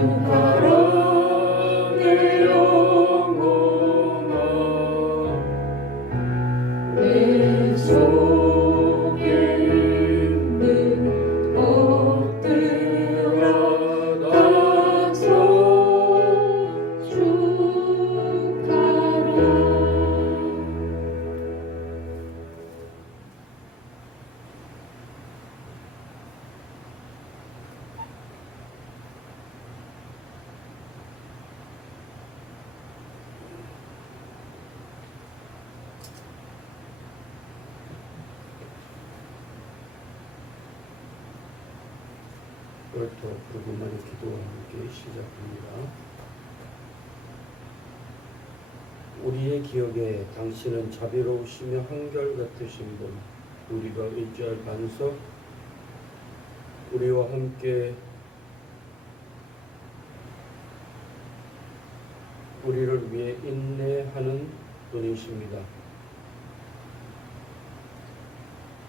가라 내 영혼아 내 속에 있는 것들아 다 저주가라. 그렇도록 그분만의 기도와 함께 시작합니다. 우리의 기억에 당신은 자비로우시며 한결같으신 분, 우리가 의지할 반석, 우리와 함께 우리를 위해 인내하는 분이십니다.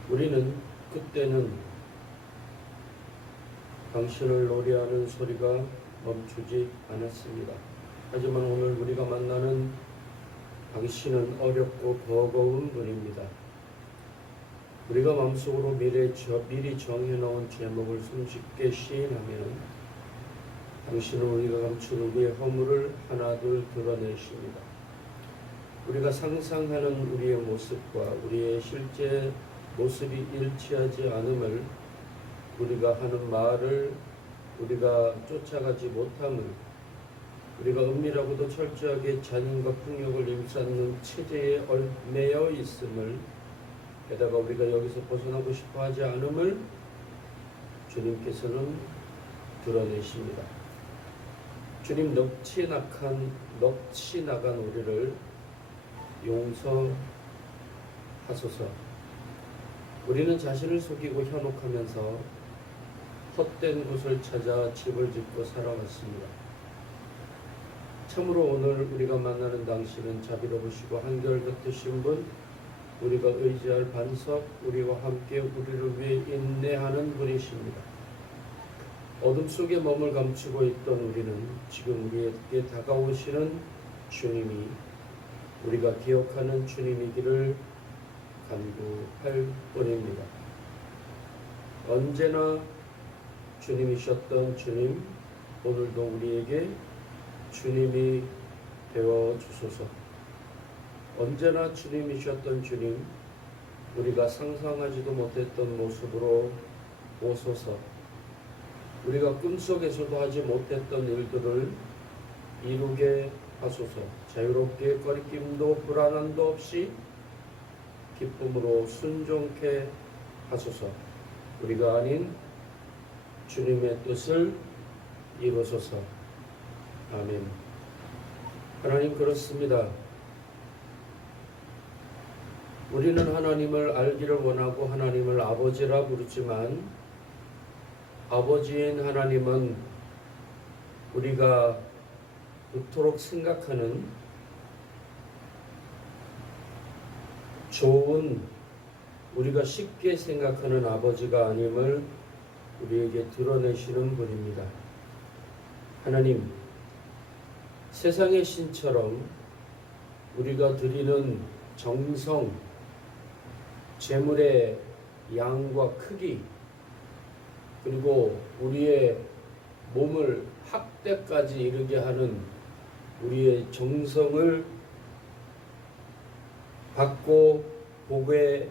우리는 그때는 당신을 노래하는 소리가 멈추지 않았습니다. 하지만 오늘 우리가 만나는 당신은 어렵고 버거운 분입니다. 우리가 마음속으로 미리 정해놓은 제목을 손쉽게 시인하면 당신은 우리가 감춘 우리의 허물을 하나둘 드러내십니다. 우리가 상상하는 우리의 모습과 우리의 실제 모습이 일치하지 않음을, 우리가 하는 말을 우리가 쫓아가지 못함을, 우리가 은밀하고도 철저하게 잔인과 폭력을 일삼는 체제에 얽매여 있음을, 게다가 우리가 여기서 벗어나고 싶어 하지 않음을 주님께서는 드러내십니다. 주님, 넋이 나간 우리를 용서하소서. 우리는 자신을 속이고 현혹하면서 헛된 곳을 찾아 집을 짓고 살아왔습니다. 참으로 오늘 우리가 만나는 당신은 자비로우시고 한결같으신 분, 우리가 의지할 반석, 우리와 함께 우리를 위해 인내하는 분이십니다. 어둠 속에 몸을 감추고 있던 우리는 지금 우리에게 다가오시는 주님이, 우리가 기억하는 주님이기를 간구할 뿐입니다. 언제나 주님이셨던 주님, 오늘도 우리에게 주님이 되어 주소서. 언제나 주님이셨던 주님, 우리가 상상하지도 못했던 모습으로 오소서. 우리가 꿈속에서도 하지 못했던 일들을 이루게 하소서. 자유롭게 거리낌도 불안함도 없이 기쁨으로 순종케 하소서. 우리가 아닌 주님의 뜻을 이루소서. 아멘. 하나님, 그렇습니다. 우리는 하나님을 알기를 원하고 하나님을 아버지라 부르지만, 아버지인 하나님은 우리가 그토록 생각하는 좋은, 우리가 쉽게 생각하는 아버지가 아님을 우리에게 드러내시는 분입니다. 하나님, 세상의 신처럼 우리가 드리는 정성, 재물의 양과 크기, 그리고 우리의 몸을 학대까지 이르게 하는 우리의 정성을 받고 복의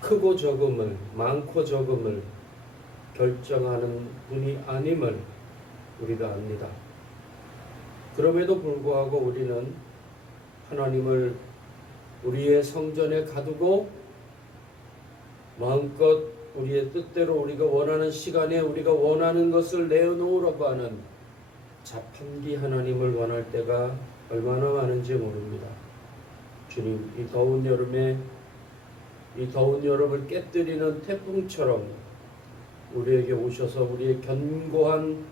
크고 적음을, 많고 적음을 결정하는 분이 아님을 우리가 압니다. 그럼에도 불구하고 우리는 하나님을 우리의 성전에 가두고 마음껏 우리의 뜻대로 우리가 원하는 시간에 우리가 원하는 것을 내어놓으라고 하는 자판기 하나님을 원할 때가 얼마나 많은지 모릅니다. 주님, 이 더운 여름에, 이 더운 여름을 깨뜨리는 태풍처럼 우리에게 오셔서 우리의 견고한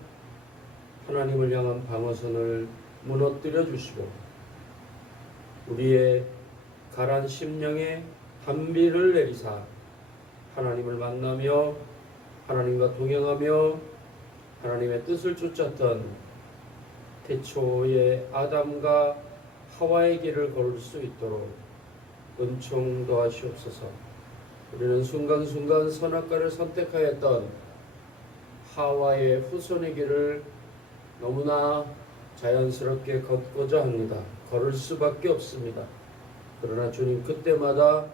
하나님을 향한 방어선을 무너뜨려 주시고, 우리의 가란 심령에 단비를 내리사 하나님을 만나며 하나님과 동행하며 하나님의 뜻을 쫓았던 태초의 아담과 하와의 길을 걸을 수 있도록 은총 더하시옵소서. 우리는 순간순간 선악과를 선택하였던 하와의 후손의 길을 너무나 자연스럽게 걷고자 합니다. 걸을 수밖에 없습니다. 그러나 주님 그때마다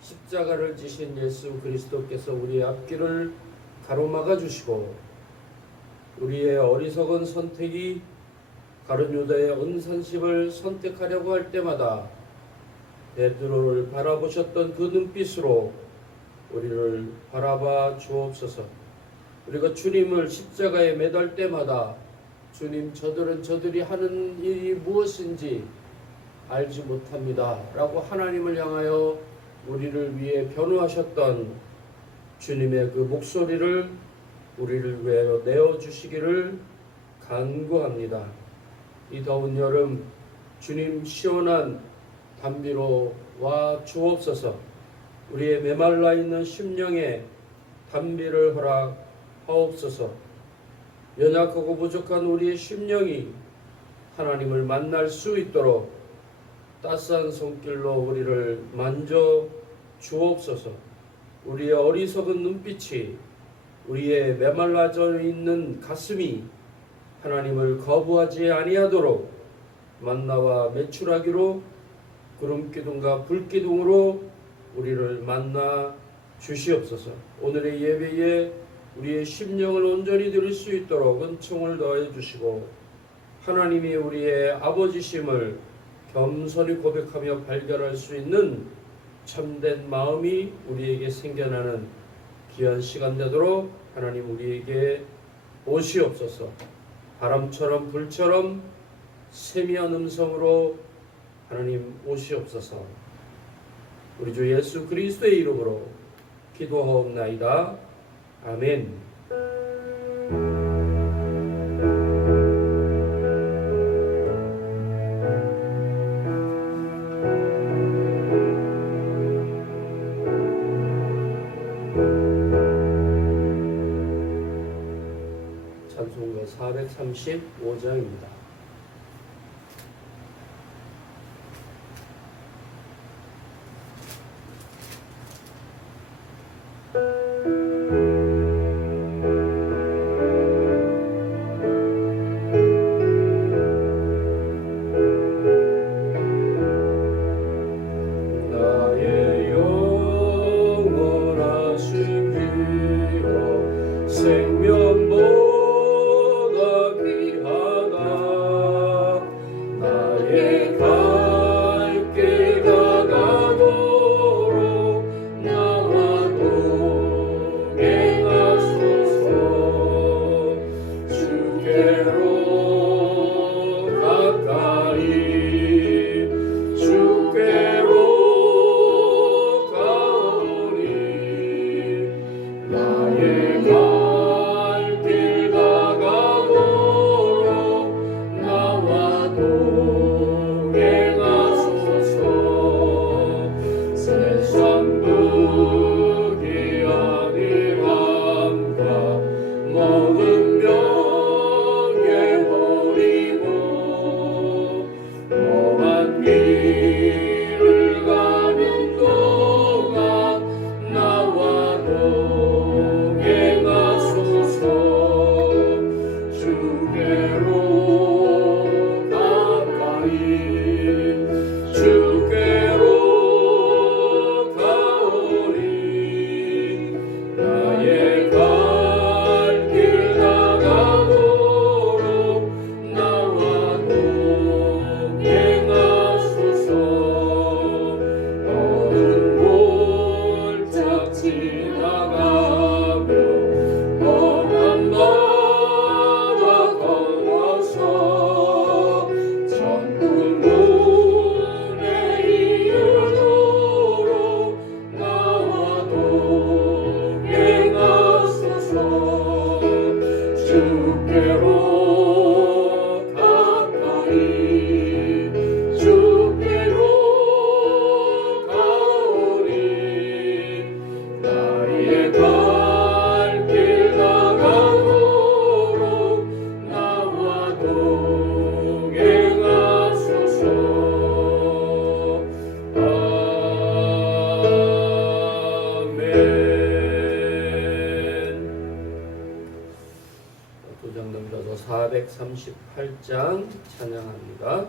십자가를 지신 예수 그리스도께서 우리의 앞길을 가로막아 주시고 우리의 어리석은 선택이 가룟 유다의 은산십을 선택하려고 할 때마다 베드로를 바라보셨던 그 눈빛으로 우리를 바라봐 주옵소서. 우리가 주님을 십자가에 매달 때마다 주님 저들이 하는 일이 무엇인지 알지 못합니다 라고 하나님을 향하여 우리를 위해 변호하셨던 주님의 그 목소리를 우리를 위하여 내어주시기를 간구합니다. 이 더운 여름 주님 시원한 담비로 와 주옵소서. 우리의 메말라 있는 심령에 담비를 허락하옵소서. 연약하고 부족한 우리의 심령이 하나님을 만날 수 있도록 따스한 손길로 우리를 만져 주옵소서. 우리의 어리석은 눈빛이, 우리의 메말라져 있는 가슴이 하나님을 거부하지 아니하도록 만나와 매출하기로 구름기둥과 불기둥으로 우리를 만나 주시옵소서. 오늘의 예배에 우리의 심령을 온전히 드릴 수 있도록 은총을 더해 주시고 하나님이 우리의 아버지심을 겸손히 고백하며 발견할 수 있는 참된 마음이 우리에게 생겨나는 귀한 시간 되도록 하나님 우리에게 오시옵소서. 바람처럼 불처럼 세미한 음성으로 하나님 오시옵소서. 우리 주 예수 그리스도의 이름으로 기도하옵나이다. 아멘. 찬송가 435장입니다. 생명보다 귀하다 138장 찬양합니다.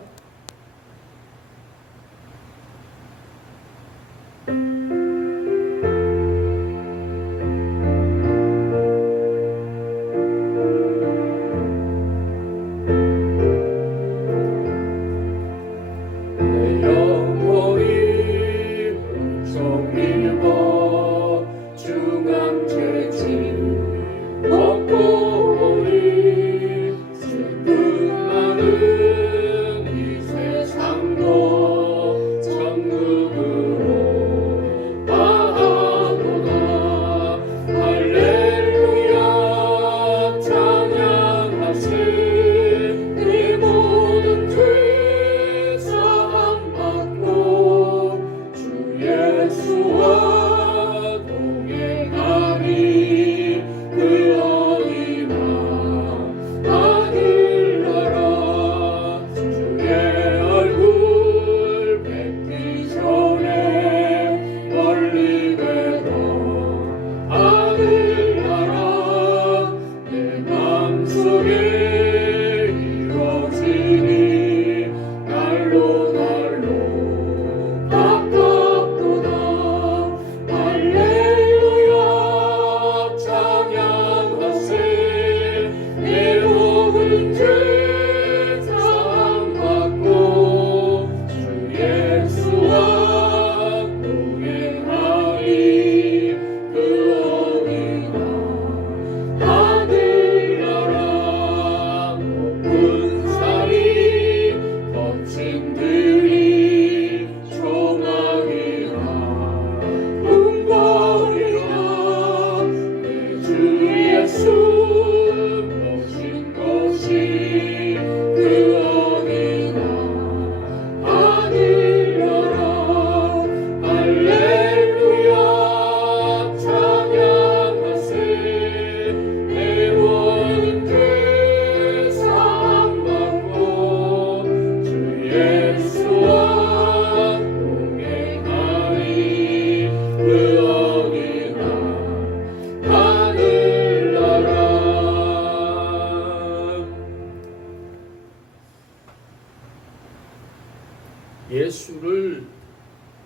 예수를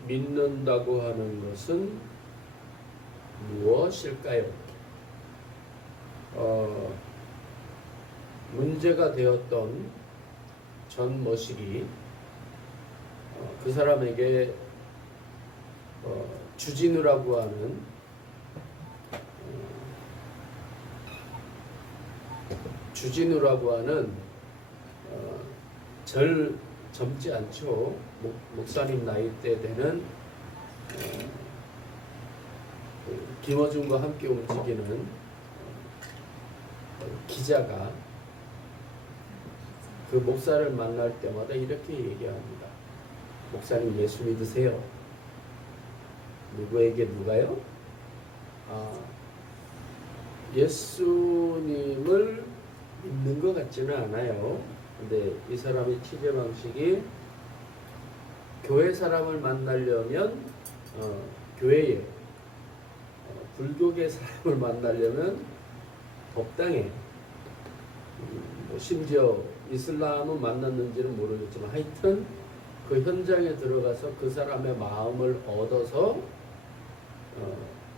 믿는다고 하는 것은 무엇일까요? 문제가 되었던 전 머식이 그 사람에게 주진우라고 하는 젊지 않죠. 목사님 나이대 되는 김어준과 함께 움직이는 기자가 그 목사를 만날 때마다 이렇게 얘기합니다. 목사님 예수 믿으세요? 누구에게 누가요? 예수님을 믿는 것 같지는 않아요. 근데 이 사람의 취재 방식이 교회 사람을 만나려면 교회에 불교계 사람을 만나려면 법당에 심지어 이슬람은 만났는지는 모르겠지만 하여튼 그 현장에 들어가서 그 사람의 마음을 얻어서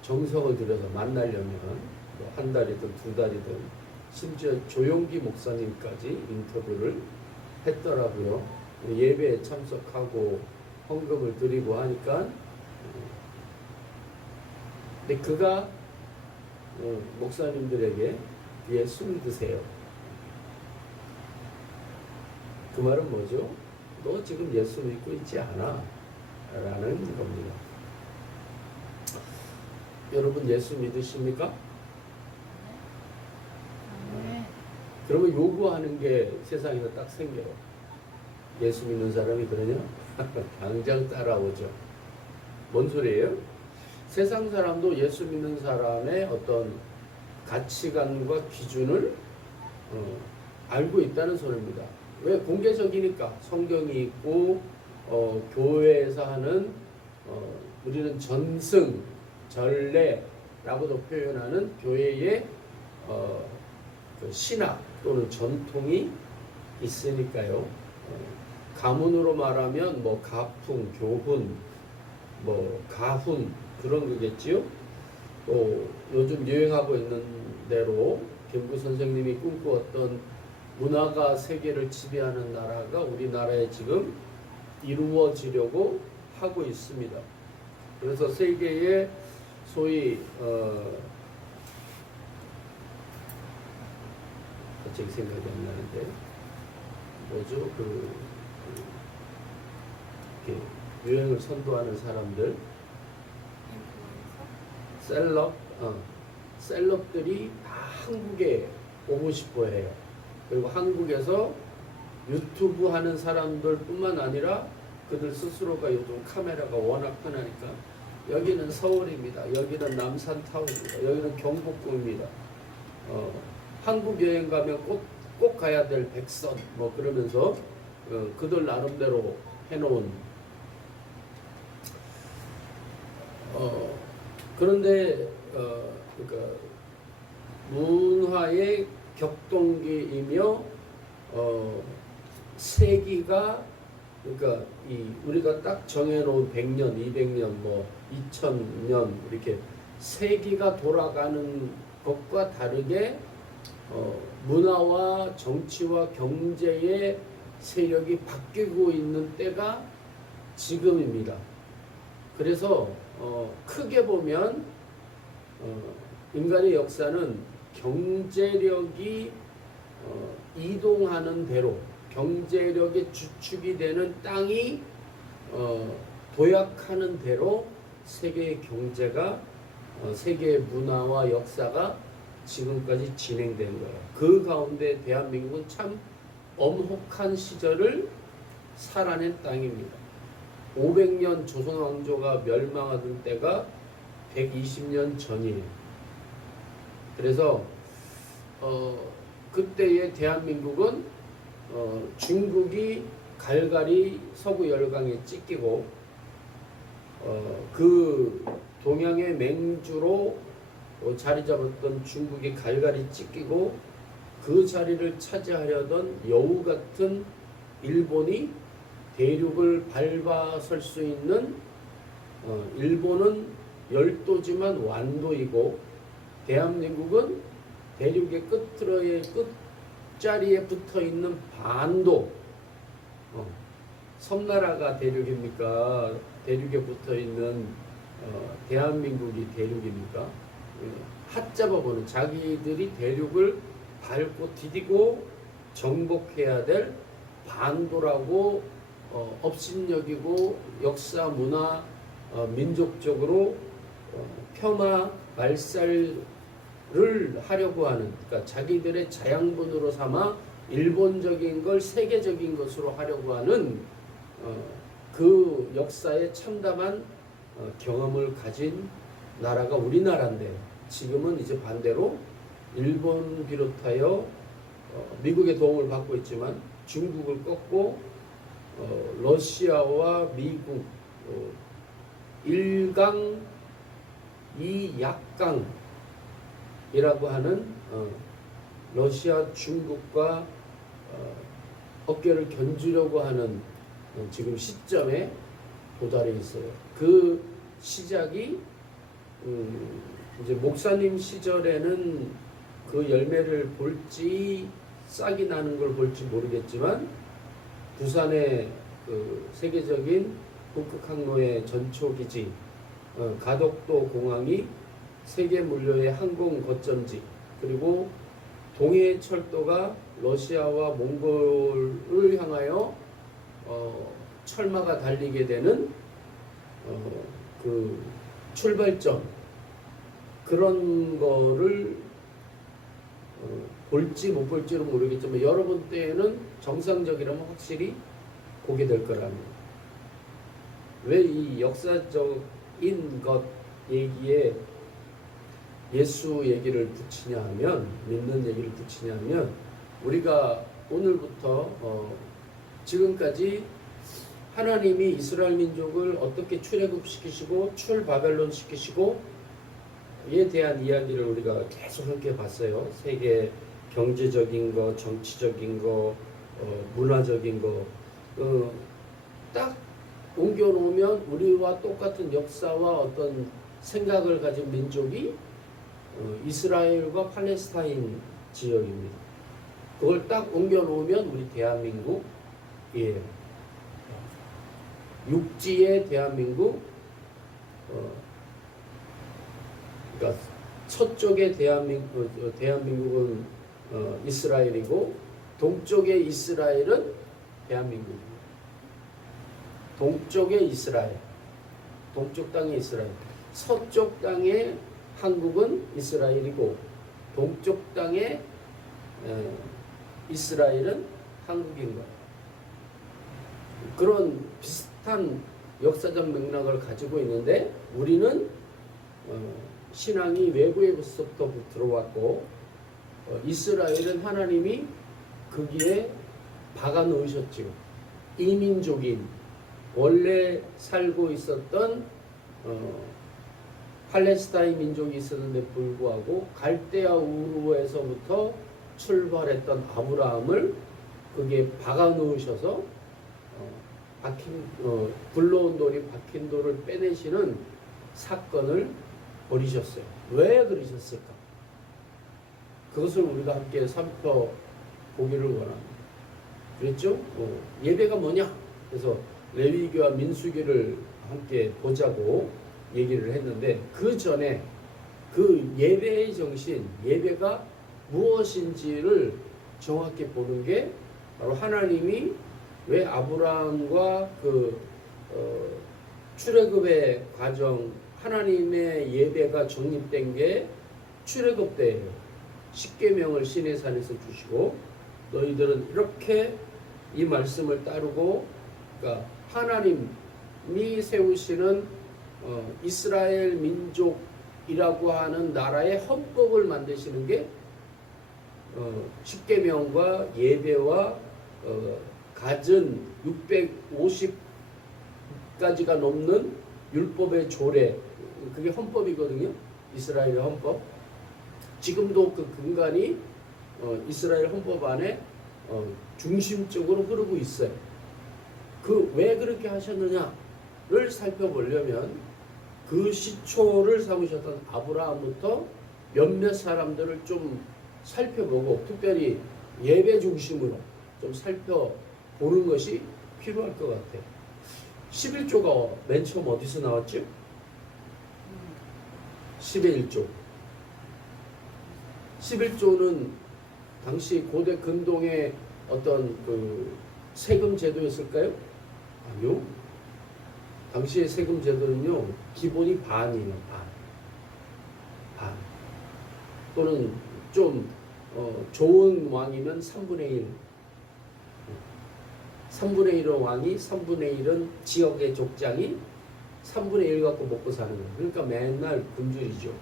정성을 들여서 만나려면 한 달이든 두 달이든 심지어 조용기 목사님까지 인터뷰를 했더라고요. 예배에 참석하고 헌금을 드리고 하니까. 근데 그가 목사님들에게 예수 믿으세요. 그 말은 뭐죠? 너 지금 예수 믿고 있지 않아? 라는 겁니다. 여러분 예수 믿으십니까? 그러면 요구하는 게 세상에서 딱 생겨요. 예수 믿는 사람이 그러냐? 당장 따라오죠. 뭔 소리예요? 세상 사람도 예수 믿는 사람의 어떤 가치관과 기준을 알고 있다는 소리입니다. 왜? 공개적이니까. 성경이 있고 교회에서 하는 우리는 전승, 전례라고도 표현하는 교회의 그 신학 또는 전통이 있으니까요. 가문으로 말하면 뭐 가풍, 교훈, 뭐 가훈 그런 거겠지요. 또 요즘 유행하고 있는 대로 김구 선생님이 꿈꾸었던 문화가 세계를 지배하는 나라가 우리나라에 지금 이루어지려고 하고 있습니다. 그래서 세계의 소위 갑자기 생각이 안 나는데 뭐죠? 이렇게 유행을 선도하는 사람들, 셀럽들이 다 한국에 오고 싶어 해요. 그리고 한국에서 유튜브 하는 사람들 뿐만 아니라 그들 스스로가 요즘 카메라가 워낙 편하니까 여기는 서울입니다. 여기는 남산타운입니다. 여기는 경복궁입니다. 한국 여행 가면 꼭 가야 될 백선 뭐 그러면서 그들 나름대로 해놓은 그런데 그러니까 문화의 격동기이며 세기가 그러니까 우리가 딱 정해놓은 100년, 200년, 뭐 2000년 이렇게 세기가 돌아가는 것과 다르게 문화와 정치와 경제의 세력이 바뀌고 있는 때가 지금입니다. 그래서 크게 보면 인간의 역사는 경제력이 이동하는 대로 경제력의 주축이 되는 땅이 도약하는 대로 세계의 경제가 세계의 문화와 역사가 지금까지 진행된 거예요. 그 가운데 대한민국은 참 엄혹한 시절을 살아낸 땅입니다. 500년 조선왕조가 멸망하던 때가 120년 전이에요. 그래서 그때의 대한민국은 중국이 갈갈이 서구 열강에 찢기고 그 동양의 맹주로 자리 잡았던 중국이 갈갈이 찢기고 그 자리를 차지하려던 여우 같은 일본이 대륙을 밟아설 수 있는 일본은 열도지만 완도이고 대한민국은 대륙의 끝자리에 붙어있는 반도 섬나라가 대륙입니까? 대륙에 붙어있는 대한민국이 대륙입니까? 핫잡아보는 자기들이 대륙을 밟고 디디고 정복해야 될 반도라고 업신여기고 역사, 문화, 민족적으로 폄하, 말살을 하려고 하는 그러니까 자기들의 자양분으로 삼아 일본적인 걸 세계적인 것으로 하려고 하는 그 역사에 참담한 경험을 가진 나라가 우리나라인데 지금은 이제 반대로 일본 비롯하여 미국의 도움을 받고 있지만 중국을 꺾고 러시아와 미국 1강 2약강이라고 하는 러시아 중국과 어깨를 견주려고 하는 지금 시점에 도달해 있어요. 그 시작이 이제 목사님 시절에는 그 열매를 볼지 싹이 나는 걸 볼지 모르겠지만 부산의 그 세계적인 북극항로의 전초기지 가덕도 공항이 세계 물류의 항공 거점지 그리고 동해 철도가 러시아와 몽골을 향하여 철마가 달리게 되는 그 출발점 그런 거를 볼지 못 볼지는 모르겠지만 여러분 때에는 정상적이라면 확실히 보게 될 거랍니다. 왜 이 역사적인 것 얘기에 예수 얘기를 붙이냐 하면 믿는 얘기를 붙이냐 하면 우리가 오늘부터 지금까지 하나님이 이스라엘 민족을 어떻게 출애굽시키시고 출바벨론 시키시고 에 대한 이야기를 우리가 계속 함께 봤어요. 세계 경제적인 거, 정치적인 거, 문화적인 거, 딱 옮겨놓으면 우리와 똑같은 역사와 어떤 생각을 가진 민족이 이스라엘과 팔레스타인 지역입니다. 그걸 딱 옮겨놓으면 우리 대한민국이에요. 육지의 대한민국, 그러니까 서쪽의 대한민국은 이스라엘이고 동쪽의 이스라엘은 대한민국입니다. 동쪽의 이스라엘, 동쪽 땅의 이스라엘, 서쪽 땅의 한국은 이스라엘이고 동쪽 땅의 이스라엘은 한국인 거예요. 그런 비슷한 역사적 맥락을 가지고 있는데 우리는 신앙이 외국에서부터 들어왔고 이스라엘은 하나님이 거기에 박아 놓으셨죠. 이민족인 원래 살고 있었던 팔레스타인 민족이 있었는데 불구하고 갈대아 우르에서부터 출발했던 아브라함을 거기에 박아 놓으셔서 굴러온 돌이 박힌 돌을 빼내시는 사건을 벌이셨어요. 왜 그러셨을까? 그것을 우리가 함께 살펴보기를 원합니다. 그랬죠? 예배가 뭐냐? 그래서 레위기와 민수기를 함께 보자고 얘기를 했는데 그 전에 그 예배의 정신, 예배가 무엇인지를 정확히 보는 게 바로 하나님이 왜 아브라함과 출애굽의 과정, 하나님의 예배가 정립된 게 출애굽 때예요. 십계명을 시내산에서 주시고 너희들은 이렇게 이 말씀을 따르고, 그러니까 하나님이 세우시는 이스라엘 민족이라고 하는 나라의 헌법을 만드시는 게 십계명과 예배와 갖은 650가지가 넘는 율법의 조례, 그게 헌법이거든요. 이스라엘의 헌법. 지금도 그 근간이 이스라엘 헌법 안에 중심적으로 흐르고 있어요. 그 왜 그렇게 하셨느냐를 살펴보려면 그 시초를 삼으셨던 아브라함부터 몇몇 사람들을 좀 살펴보고 특별히 예배 중심으로 좀 살펴보는 것이 필요할 것 같아요. 11조가 맨 처음 어디서 나왔죠? 11조. 11조는 당시 고대 근동의 어떤 그 세금 제도였을까요? 아니요. 당시의 세금 제도는요, 기본이 반이에요. 반. 또는 좀 좋은 왕이면 3분의 1. 3분의 1은 왕이, 3분의 1은 지역의 족장이 3분의 1 갖고 먹고 사는 거예요. 그러니까 맨날 굶주리죠.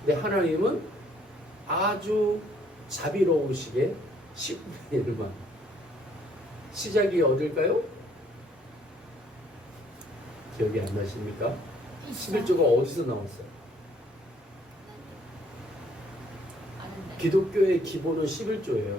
근데 하나님은 아주 자비로우시게 10분의 1만. 시작이 어딜까요? 기억이 안 나십니까? 11조가 어디서 나왔어요? 기독교의 기본은 11조예요.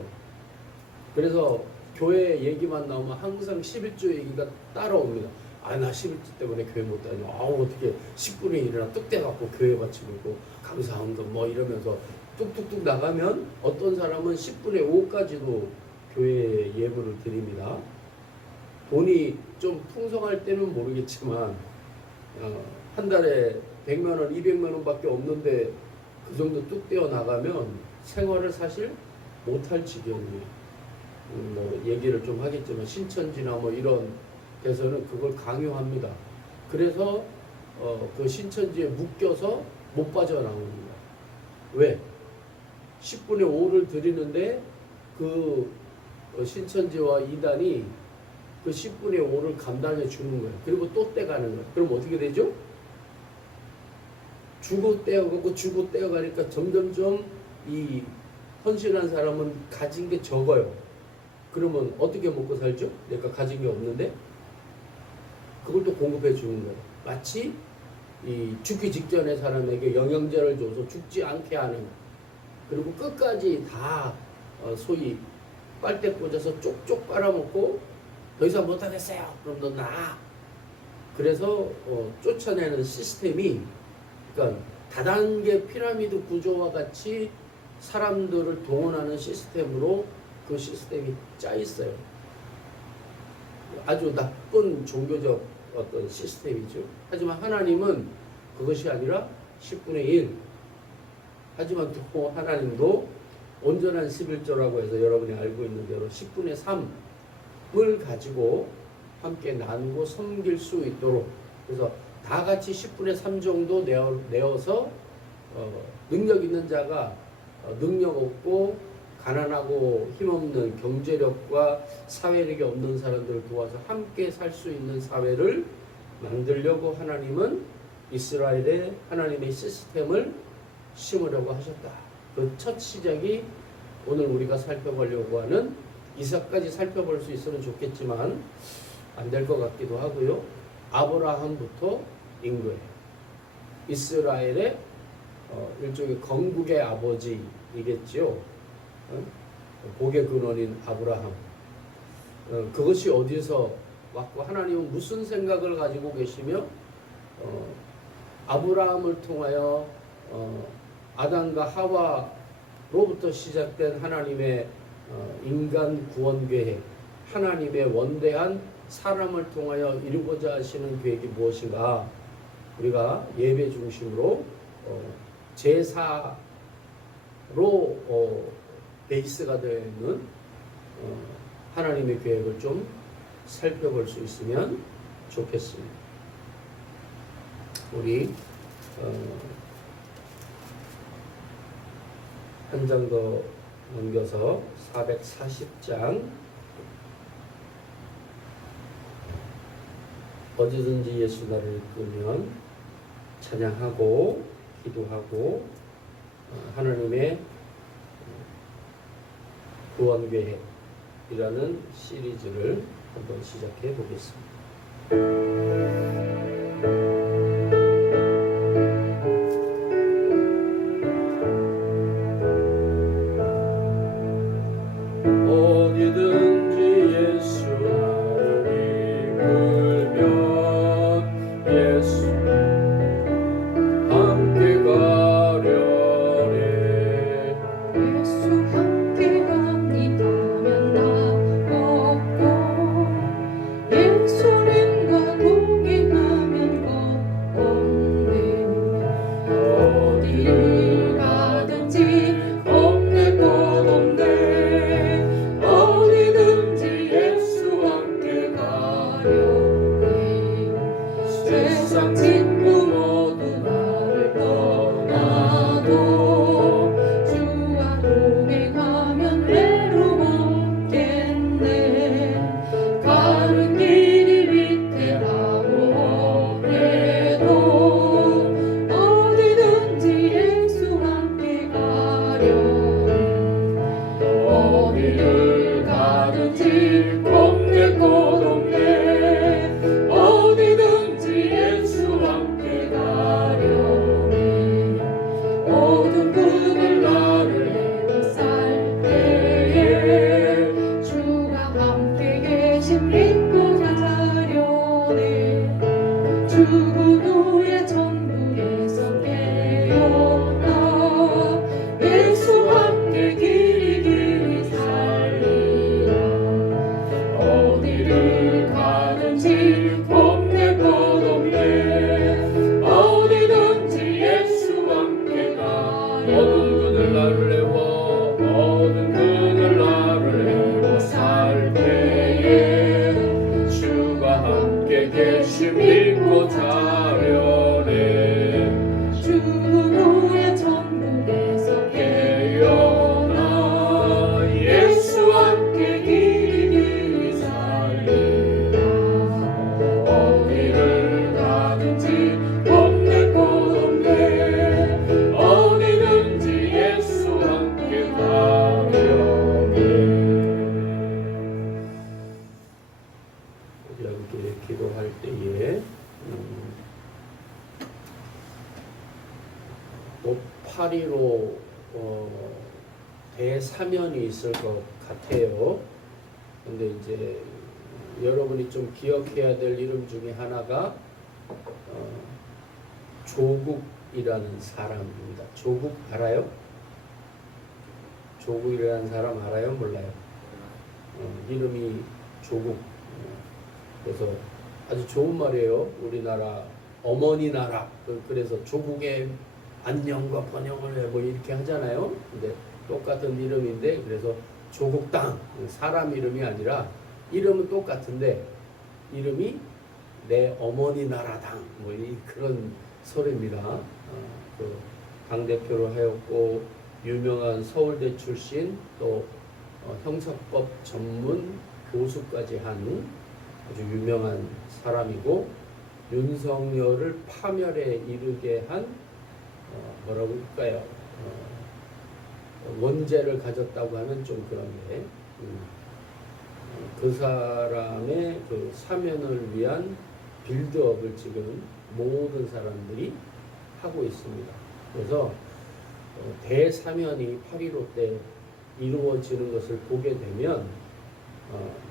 그래서 교회 얘기만 나오면 항상 11조 얘기가 따라옵니다. 나 11조 때문에 교회 못 다녀. 어떻게 10분의 1이나 뚝떼갖고 교회 바치고 감사한 거 뭐 이러면서 뚝뚝뚝 나가면 어떤 사람은 10분의 5까지도 교회에 예물을 드립니다. 돈이 좀 풍성할 때는 모르겠지만 한 달에 100만 원, 200만 원밖에 없는데 그 정도 뚝 떼어 나가면 생활을 사실 못할 지경이에요. 뭐 얘기를 좀 하겠지만 신천지나 뭐 이런 데서는 그걸 강요합니다. 그래서 그 신천지에 묶여서 못 빠져나옵니다. 왜? 10분의 5를 드리는데 그 신천지와 이단이 그 10분의 5를 감당해 주는 거예요. 그리고 또 떼가는 거예요. 그럼 어떻게 되죠? 주고 떼어가고 주고 떼어가니까 점점점 이 헌신한 사람은 가진 게 적어요. 그러면 어떻게 먹고 살죠? 내가 가진 게 없는데 그걸 또 공급해 주는 거예요. 마치 이 죽기 직전에 사람에게 영양제를 줘서 죽지 않게 하는 그리고 끝까지 다 소위 빨대 꽂아서 쪽쪽 빨아먹고 더 이상 못하겠어요. 그럼 너 나가. 그래서 쫓아내는 시스템이, 그러니까 다단계 피라미드 구조와 같이 사람들을 동원하는 시스템으로 그 시스템이 짜 있어요. 아주 나쁜 종교적 어떤 시스템이죠. 하지만 하나님은 그것이 아니라 10분의 1. 하지만 또 하나님도 온전한 11조라고 해서 여러분이 알고 있는 대로 10분의 3을 가지고 함께 나누고 섬길 수 있도록, 그래서 다 같이 10분의 3 정도 내어서 능력 있는 자가 능력 없고 가난하고 힘없는 경제력과 사회력이 없는 사람들을 도와서 함께 살 수 있는 사회를 만들려고 하나님은 이스라엘의 하나님의 시스템을 심으려고 하셨다. 그 첫 시작이 오늘 우리가 살펴보려고 하는, 이삭까지 살펴볼 수 있으면 좋겠지만 안 될 것 같기도 하고요. 아브라함부터 인 거예요. 이스라엘의 일종의 건국의 아버지이겠지요. 복의 근원인 아브라함. 그것이 어디서 왔고 하나님은 무슨 생각을 가지고 계시며 아브라함을 통하여 아담과 하와로부터 시작된 하나님의 인간 구원 계획, 하나님의 원대한 사람을 통하여 이루고자 하시는 계획이 무엇인가? 우리가 예배 중심으로 제사로 베이스가 되어 있는 하나님의 계획을 좀 살펴볼 수 있으면 좋겠습니다. 우리 한 장 더 넘겨서 440장, 어디든지 예수 나를 이끌면 찬양하고 기도하고 하나님의 구원계획이라는 시리즈를 한번 시작해 보겠습니다. 파리로 대사면이 있을 것 같아요. 근데 이제 여러분이 좀 기억해야 될 이름 중에 하나가 조국이라는 사람입니다. 조국 알아요? 조국이라는 사람 알아요? 몰라요? 이름이 조국. 그래서 아주 좋은 말이에요. 우리나라 어머니 나라. 그래서 조국의 안녕과 번영을 해 뭐 이렇게 하잖아요. 근데 똑같은 이름인데 그래서 조국 땅, 사람 이름이 아니라 이름은 똑같은데 이름이 내 어머니 나라 당 뭐 그런 소리입니다. 그 당대표를 하였고 유명한 서울대 출신 또 형사법 전문 교수까지 한 아주 유명한 사람이고 윤석열을 파멸에 이르게 한 뭐라고 할까요? 원죄를 가졌다고 하는 좀 그런 게 그 사람의 그 사면을 위한 빌드업을 지금 모든 사람들이 하고 있습니다. 그래서 대사면이 8.15 때 이루어지는 것을 보게 되면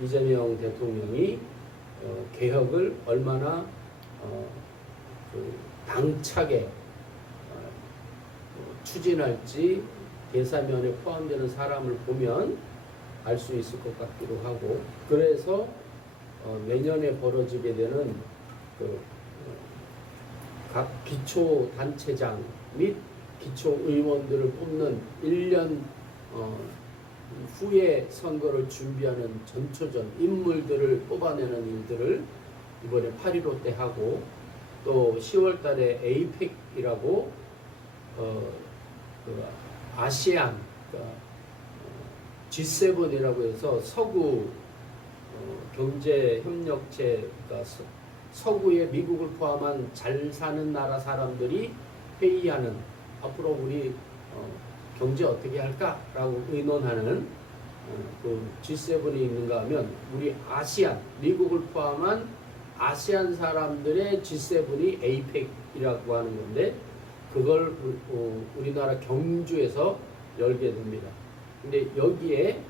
이재명 대통령이 개혁을 얼마나 그 당차게 추진할지 대사면에 포함되는 사람을 보면 알 수 있을 것 같기도 하고 그래서 내년에 벌어지게 되는 각 기초단체장 및 기초의원들을 뽑는 1년 후에 선거를 준비하는 전초전 인물들을 뽑아내는 일들을 이번에 8.15 때 하고 또 10월 달에 에이펙이라고 그 아시안 그러니까 G7이라고 해서 서구 경제협력체 그러니까 서구의 미국을 포함한 잘 사는 나라 사람들이 회의하는 앞으로 우리 경제 어떻게 할까라고 의논하는 그 G7이 있는가 하면 우리 아시안 미국을 포함한 아시안 사람들의 G7이 에이펙이라고 하는 건데 그걸 우리나라 경주에서 열게 됩니다. 근데 여기에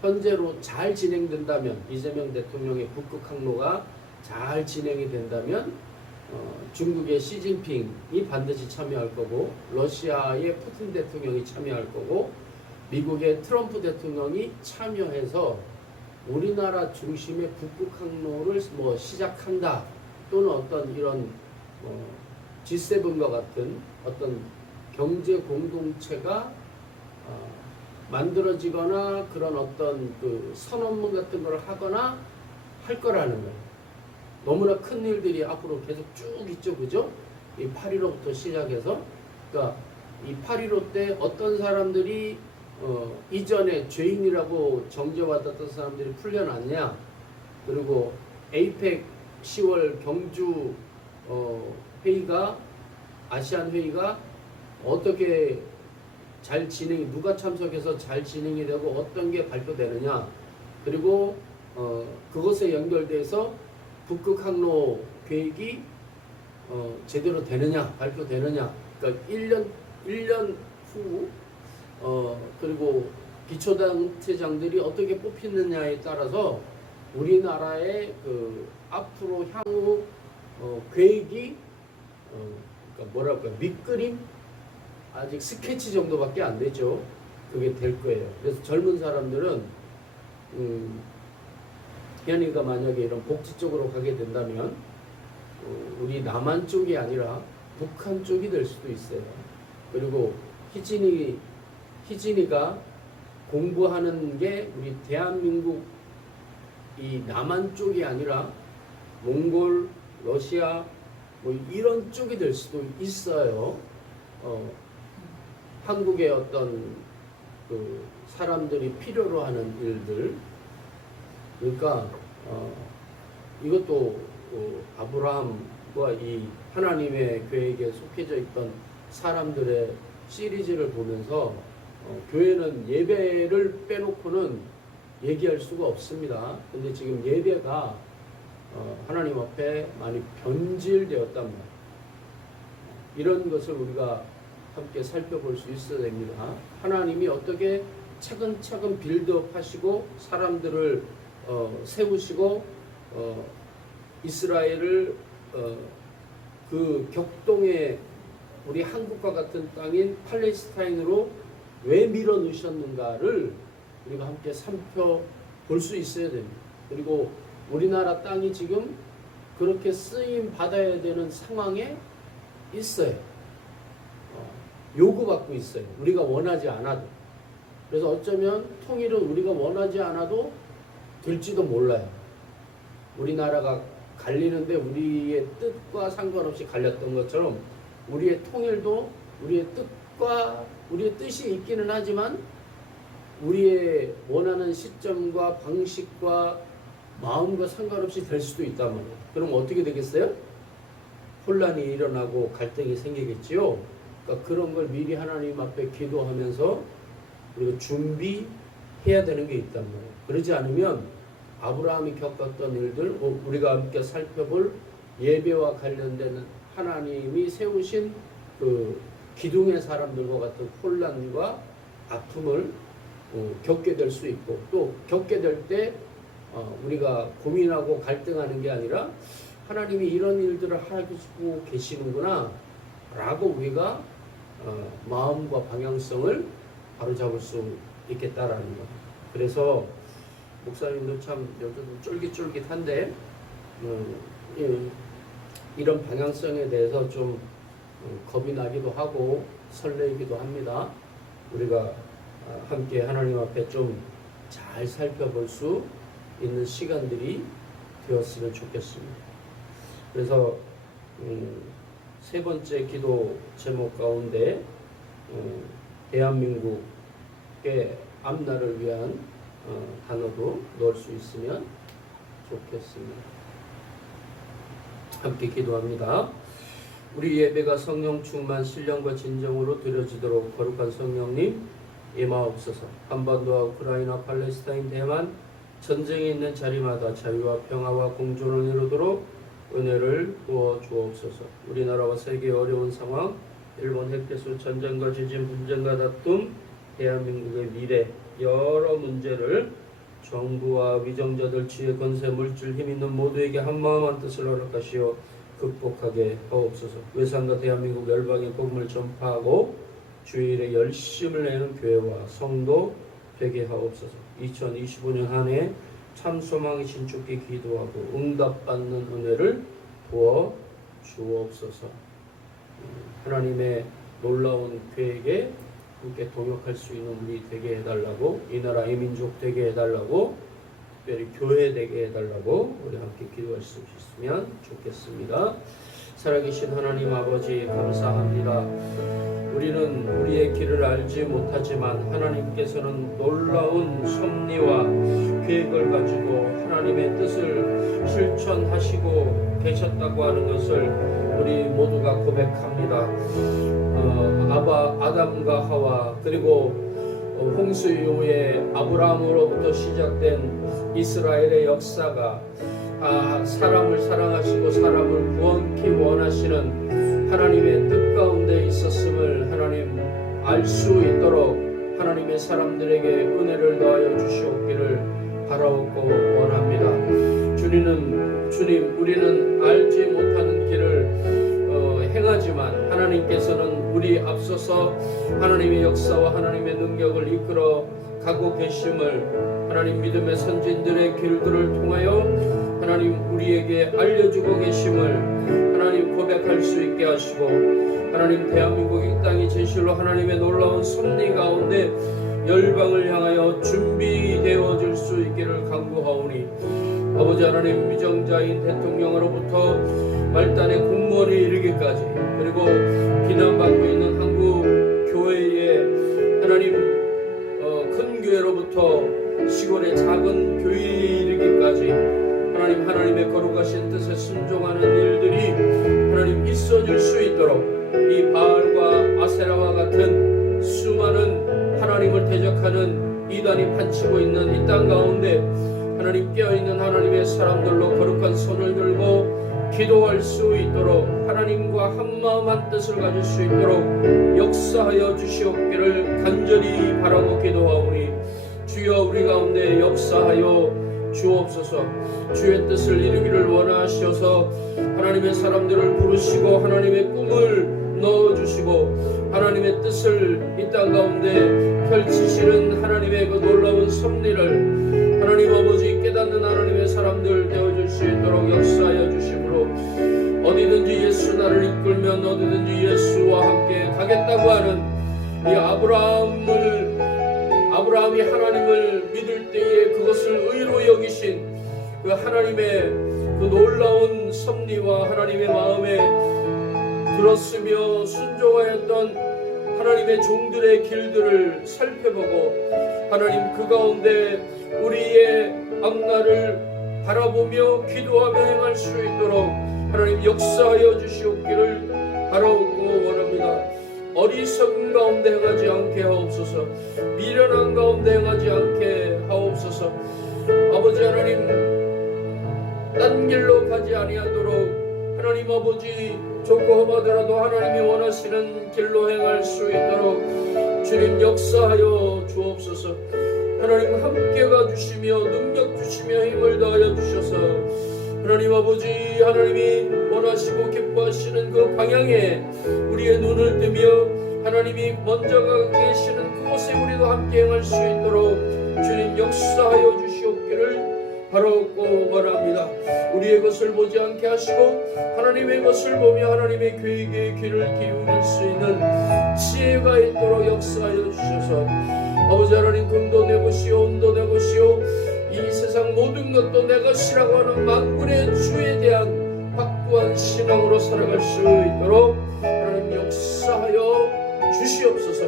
현재로 잘 진행된다면 이재명 대통령의 북극 항로가 잘 진행이 된다면 중국의 시진핑이 반드시 참여할 거고 러시아의 푸틴 대통령이 참여할 거고 미국의 트럼프 대통령이 참여해서 우리나라 중심의 북극 항로를 뭐 시작한다 또는 어떤 이런 G7과 같은 어떤 경제 공동체가 만들어지거나 그런 어떤 그 선언문 같은 걸 하거나 할 거라는 거예요. 너무나 큰 일들이 앞으로 계속 쭉 있죠, 그죠? 이 8.15부터 시작해서 그러니까 이 8.15 때 어떤 사람들이 이전에 죄인이라고 정죄받았던 사람들이 풀려났냐 그리고 에이펙 10월 경주 회의가 아시안 회의가 어떻게 잘 진행이 누가 참석해서 잘 진행이 되고 어떤 게 발표되느냐 그리고 그것에 연결돼서 북극 항로 계획이 제대로 되느냐 발표되느냐 그러니까 1년 후 그리고 기초단체장들이 어떻게 뽑히느냐에 따라서 우리나라의 그 앞으로 향후 계획이 그러니까 뭐랄까 밑그림 아직 스케치 정도밖에 안 되죠. 그게 될 거예요. 그래서 젊은 사람들은 현이가 만약에 이런 복지 쪽으로 가게 된다면 우리 남한 쪽이 아니라 북한 쪽이 될 수도 있어요. 그리고 희진이가 공부하는 게 우리 대한민국 이 남한 쪽이 아니라 몽골, 러시아 뭐 이런 쪽이 될 수도 있어요. 한국의 어떤 그 사람들이 필요로 하는 일들 그러니까 이것도 아브라함과 이 하나님의 계획에 속해져 있던 사람들의 시리즈를 보면서 교회는 예배를 빼놓고는 얘기할 수가 없습니다. 근데 지금 예배가 하나님 앞에 많이 변질되었답니다. 이런 것을 우리가 함께 살펴볼 수 있어야 됩니다. 하나님이 어떻게 차근차근 빌드업 하시고 사람들을 세우시고 이스라엘을 그 격동의 우리 한국과 같은 땅인 팔레스타인으로 왜 밀어 넣으셨는가를 우리가 함께 살펴볼 수 있어야 됩니다. 그리고 우리나라 땅이 지금 그렇게 쓰임 받아야 되는 상황에 있어요. 요구받고 있어요. 우리가 원하지 않아도. 그래서 어쩌면 통일은 우리가 원하지 않아도 될지도 몰라요. 우리나라가 갈리는데 우리의 뜻과 상관없이 갈렸던 것처럼 우리의 통일도 우리의 뜻이 있기는 하지만 우리의 원하는 시점과 방식과 마음과 상관없이 될 수도 있단 말이에요. 그럼 어떻게 되겠어요? 혼란이 일어나고 갈등이 생기겠지요. 그러니까 그런 걸 미리 하나님 앞에 기도하면서 우리가 준비해야 되는 게 있단 말이에요. 그러지 않으면 아브라함이 겪었던 일들, 우리가 함께 살펴볼 예배와 관련된 하나님이 세우신 그 기둥의 사람들과 같은 혼란과 아픔을 겪게 될 수 있고, 또 겪게 될 때 우리가 고민하고 갈등하는 게 아니라 하나님이 이런 일들을 하고 계시는구나 라고 우리가 마음과 방향성을 바로잡을 수 있겠다라는 것. 그래서 목사님도 참 요즘 쫄깃쫄깃한데 이런 방향성에 대해서 좀 겁이 나기도 하고 설레기도 합니다. 우리가 함께 하나님 앞에 좀 잘 살펴볼 수 있는 시간들이 되었으면 좋겠습니다. 그래서 세 번째 기도 제목 가운데 대한민국의 앞날을 위한 단어도 넣을 수 있으면 좋겠습니다. 함께 기도합니다. 우리 예배가 성령 충만 신령과 진정으로 드려지도록 거룩한 성령님 임하옵소서. 한반도와 우크라이나, 팔레스타인, 대만 전쟁이 있는 자리마다 자유와 평화와 공존을 이루도록 은혜를 부어 주옵소서. 우리나라와 세계의 어려운 상황, 일본 핵폐수 전쟁과 지진, 분쟁과 다툼, 대한민국의 미래, 여러 문제를 정부와 위정자들, 지혜, 권세, 물질, 힘 있는 모두에게 한마음 한뜻을 허락하시어 극복하게 하옵소서. 외상과 대한민국 열방의 복음을 전파하고 주일에 열심을 내는 교회와 성도 되게 하옵소서. 2025년 한 해 참 소망이 신축히 기도하고 응답받는 은혜를 부어 주옵소서. 하나님의 놀라운 계획에 함께 동역할 수 있는 우리 되게 해달라고, 이 나라 이 민족 되게 해달라고, 특별히 교회 되게 해달라고 우리 함께 기도할 수 있으면 좋겠습니다. 살아계신 하나님 아버지 감사합니다. 우리는 우리의 길을 알지 못하지만 하나님께서는 놀라운 섭리와 계획을 가지고 하나님의 뜻을 실천하시고 계셨다고 하는 것을 우리 모두가 고백합니다. 아담과 하와, 그리고 홍수 이후에 아브라함으로부터 시작된 이스라엘의 역사가 사람을 사랑하시고 사람을 구원케 원하시는 하나님의 뜻 가운데 있었음을 하나님 알 수 있도록 하나님의 사람들에게 은혜를 더하여 주시옵기를 바라옵고 원합니다. 주님, 우리는 알지 못하는 길을 행하지만 하나님께서는 우리 앞서서 하나님의 역사와 하나님의 능력을 이끌어 가고 계심을 하나님 믿음의 선진들의 길들을 통하여 하나님 우리에게 알려주고 계심을 하나님 고백할 수 있게 하시고, 하나님 대한민국 이 땅이 진실로 하나님의 놀라운 섭리 가운데 열방을 향하여 준비되어질 수 있기를 간구하오니, 아버지 하나님 위정자인 대통령으로부터 말단의 공무원에 이르기까지, 그리고 비난받고 있는 한국 교회의 하나님 큰 교회로부터 시골의 작은 교회에 이르기까지 하나님의 거룩하신 뜻에 순종하는 일들이 하나님 있어질 수 있도록 이 바알과 아세라와 같은 수많은 하나님을 대적하는 이단이 판치고 있는 이 땅 가운데 하나님 깨어있는 하나님의 사람들로 거룩한 손을 들고 기도할 수 있도록 하나님과 한마음 한뜻을 가질 수 있도록 역사하여 주시옵기를 간절히 바라고 기도하오니 주여 우리 가운데 역사하여 주옵소서. 주의 뜻을 이루기를 원하셔서 하나님의 사람들을 부르시고 하나님의 꿈을 넣어주시고 하나님의 뜻을 이 땅 가운데 펼치시는 하나님의 그 놀라운 섭리를 하나님 아버지 깨닫는 하나님의 사람들 되어줄 수 있도록 역사하여 주심으로 어디든지 예수 나를 이끌면 어디든지 예수와 함께 가겠다고 하는 이 아브라함이 하나님을 믿을 때에 그것을 의로 여기신 그 하나님의 그 놀라운 섭리와 하나님의 마음에 들었으며 순종하였던 하나님의 종들의 길들을 살펴보고 하나님 그 가운데 우리의 앞날을 바라보며 기도하며 행할 수 있도록 하나님 역사하여 주시옵기를 바라옵고 원합니다. 어리석은 가운데 행하지 않게 하옵소서. 미련한 가운데 행하지 않게 하옵소서. 아버지 하나님 딴 길로 가지 아니하도록 하나님 아버지 좋고 험하더라도 하나님이 원하시는 길로 행할 수 있도록 주님 역사하여 주옵소서. 하나님 함께 가주시며 능력 주시며 힘을 다하여 주셔서 하나님 아버지 하나님이 원하시고 기뻐하시는 그 방향에 우리의 눈을 뜨며 하나님이 먼저 가 계시는 그곳에 우리도 함께 행할 수 있도록 주님 역사하여 주시옵기를 바라옵고 원합니다. 우리의 것을 보지 않게 하시고 하나님의 것을 보며 하나님의 계획에 귀를 기울일 수 있는 지혜가 있도록 역사하여 주셔서 아버지 하나님 금도 내 것이요 은도 내 것이요 이 세상 모든 것도 내 것이라고 하는 만군의 주에 대한 확고한 신앙으로 살아갈 수 있도록 하나님 역사하여 주시옵소서.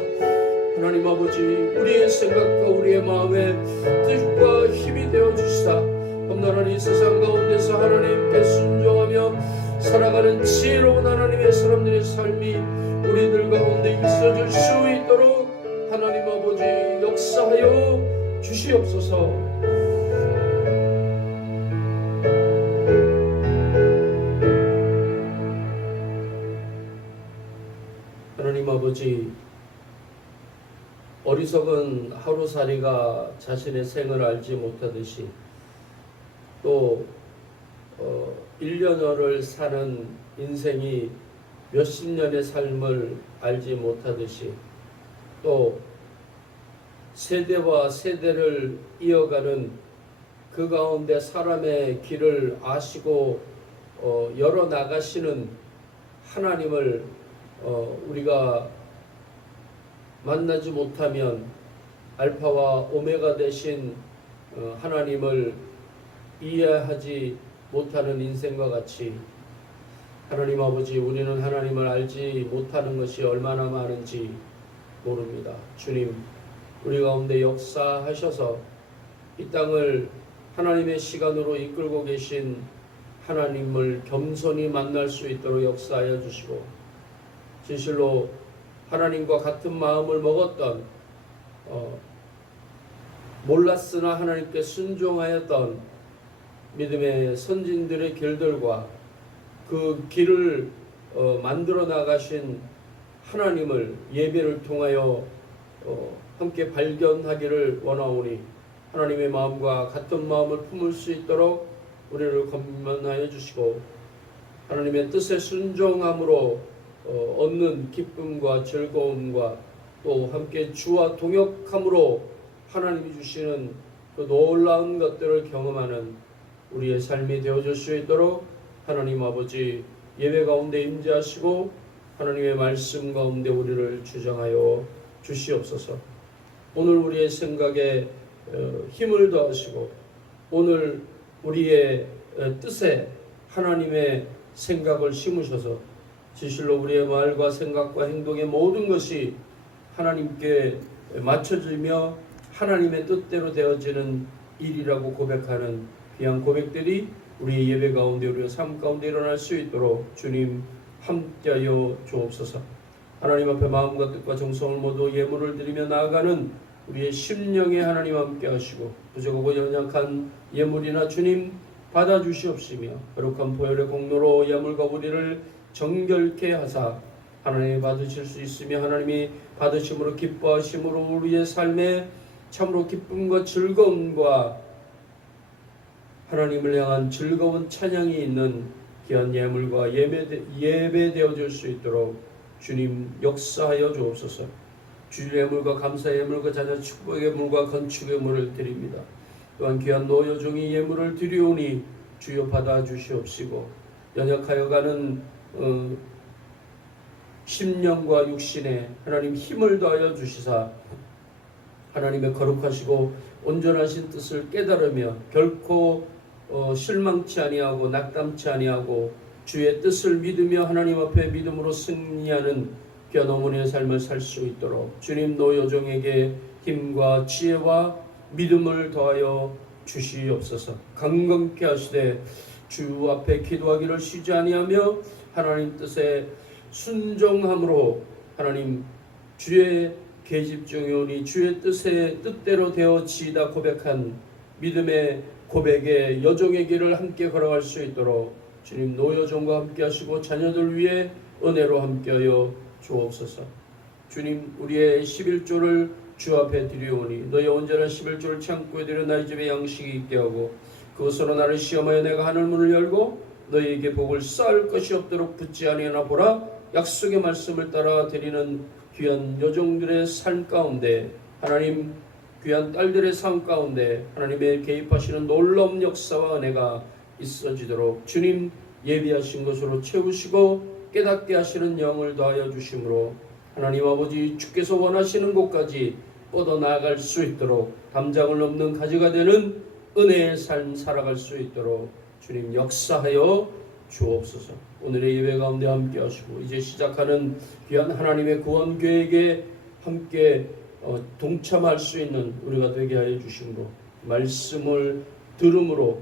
하나님 아버지 우리의 생각과 우리의 마음의 뜻과 힘이 되어 주시사 험난한 이 세상 가운데서 하나님께 순종하며 살아가는 지혜로운 하나님의 사람들의 삶이 우리들 가운데 있어질 수 있도록 하나님 아버지 역사하여 주시옵소서. 하나님 아버지 어리석은 하루살이가 자신의 생을 알지 못하듯이 또 1년여를 사는 인생이 몇십 년의 삶을 알지 못하듯이 또 세대와 세대를 이어가는 그 가운데 사람의 길을 아시고 열어 나가시는 하나님을 우리가 만나지 못하면 알파와 오메가 되신 하나님을 이해하지 못하는 인생과 같이 하나님 아버지 우리는 하나님을 알지 못하는 것이 얼마나 많은지 모릅니다. 주님 우리 가운데 역사하셔서 이 땅을 하나님의 시간으로 이끌고 계신 하나님을 겸손히 만날 수 있도록 역사하여 주시고 진실로 하나님과 같은 마음을 먹었던 몰랐으나 하나님께 순종하였던 믿음의 선진들의 길들과 그 길을 만들어 나가신 하나님을 예배를 통하여 함께 발견하기를 원하오니 하나님의 마음과 같은 마음을 품을 수 있도록 우리를 권면하여 주시고 하나님의 뜻에 순종함으로 얻는 기쁨과 즐거움과 또 함께 주와 동역함으로 하나님이 주시는 그 놀라운 것들을 경험하는 우리의 삶이 되어줄 수 있도록 하나님 아버지 예배 가운데 임재하시고 하나님의 말씀 가운데 우리를 주장하여 주시옵소서. 오늘 우리의 생각에 힘을 더하시고 오늘 우리의 뜻에 하나님의 생각을 심으셔서 진실로 우리의 말과 생각과 행동의 모든 것이 하나님께 맞춰지며 하나님의 뜻대로 되어지는 일이라고 고백하는 귀한 고백들이 우리의 예배 가운데 우리의 삶 가운데 일어날 수 있도록 주님 함께하여 주옵소서. 하나님 앞에 마음과 뜻과 정성을 모두 예물을 드리며 나아가는 우리의 심령에 하나님 함께 하시고 부족하고 연약한 예물이나 주님 받아주시옵시며 거룩한 보혈의 공로로 예물과 우리를 정결케 하사 하나님이 받으실 수 있으며 하나님이 받으심으로 기뻐하심으로 우리의 삶에 참으로 기쁨과 즐거움과 하나님을 향한 즐거운 찬양이 있는 귀한 예물과 예배되어질 수 있도록 주님 역사하여 주옵소서. 주 예물과 감사 예물과 자녀 축복 예물과 건축 예물을 드립니다. 또한 귀한 노여종이 예물을 드리오니 주여 받아 주시옵시고 연약하여 가는 심령과 육신에 하나님 힘을 더하여 주시사 하나님의 거룩하시고 온전하신 뜻을 깨달으며 결코 실망치 아니하고 낙담치 아니하고 주의 뜻을 믿으며 하나님 앞에 믿음으로 승리하는 귀한 어머니의 삶을 살 수 있도록 주님 노여종에게 힘과 지혜와 믿음을 더하여 주시옵소서. 강건케 하시되 주 앞에 기도하기를 쉬지 아니하며 하나님 뜻에 순종함으로 하나님 주의 계집종이오니 주의 뜻대로 되어지이다 고백한 믿음의 고백의 여종의 길을 함께 걸어갈 수 있도록 주님 노여종과 함께 하시고 자녀들 위해 은혜로 함께하여 주옵소서. 주님 우리의 11조를 주 앞에 드리오니 너의 온전한 11조를 창고에 들여 나의 집에 양식이 있게 하고 그것으로 나를 시험하여 내가 하늘 문을 열고 너희에게 복을 쌓을 것이 없도록 붙지 아니하나 보라. 약속의 말씀을 따라 드리는 귀한 여종들의 삶 가운데 하나님 귀한 딸들의 삶 가운데 하나님의 개입하시는 놀라운 역사와 은혜가 있어지도록 주님 예비하신 것으로 채우시고 깨닫게 하시는 영을 더하여 주심으로 하나님 아버지 주께서 원하시는 곳까지 뻗어나갈 수 있도록 담장을 넘는 가지가 되는 은혜의 삶 살아갈 수 있도록 주님 역사하여 주옵소서. 오늘의 예배 가운데 함께 하시고 이제 시작하는 귀한 하나님의 구원 계획에 함께 동참할 수 있는 우리가 되게 하여 주심으로 말씀을 들음으로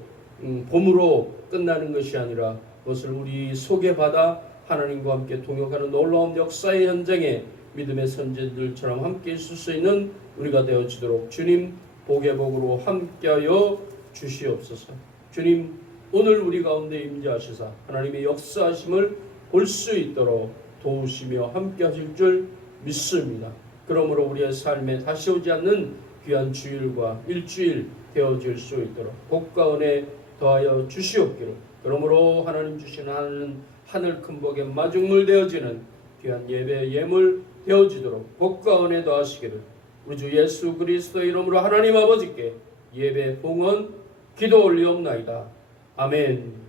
봄으로 끝나는 것이 아니라 그것을 우리 속에 받아 하나님과 함께 동역하는 놀라운 역사의 현장에 믿음의 선제들처럼 함께 있을 수 있는 우리가 되어지도록 주님 복의 복으로 함께하여 주시옵소서. 주님 오늘 우리 가운데 임재하시사 하나님의 역사하심을 볼 수 있도록 도우시며 함께하실 줄 믿습니다. 그러므로 우리의 삶에 다시 오지 않는 귀한 주일과 일주일 되어질 수 있도록 복과 은혜 더하여 주시옵기를. 그러므로 하나님 주시는 하늘 큰 복에 마중물 되어지는 귀한 예배 예물 되어지도록 복과 은혜 더하시기를 우리 주 예수 그리스도의 이름으로 하나님 아버지께 예배 봉헌 기도 올리옵나이다. 아멘.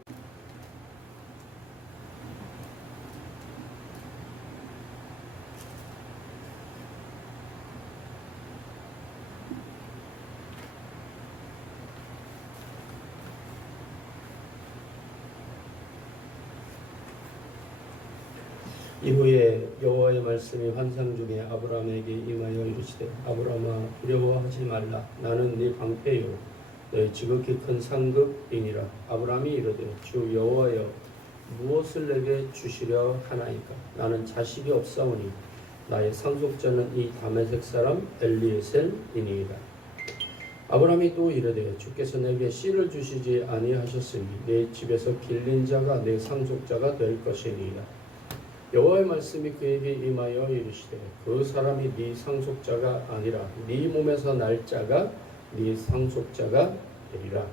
이후에 여호와의 말씀이 환상 중에 아브라함에게 임하여 이르시되 아브라함아 두려워하지 말라. 나는 네 방패요 너희 지극히 큰 상급이니라. 아브라함이 이르되 주 여호와여 무엇을 내게 주시려 하나이까. 나는 자식이 없사오니 나의 상속자는 이 다메섹 사람 엘리에셀이니이다. 아브라함이 또 이르되 주께서 내게 씨를 주시지 아니하셨으니 내 집에서 길린 자가 내 상속자가 될 것이니이다. 여호와의 말씀이 그에게 임하여 이르시되 그 사람이 네 상속자가 아니라 네 몸에서 날 자가 네 상속자가 되리라.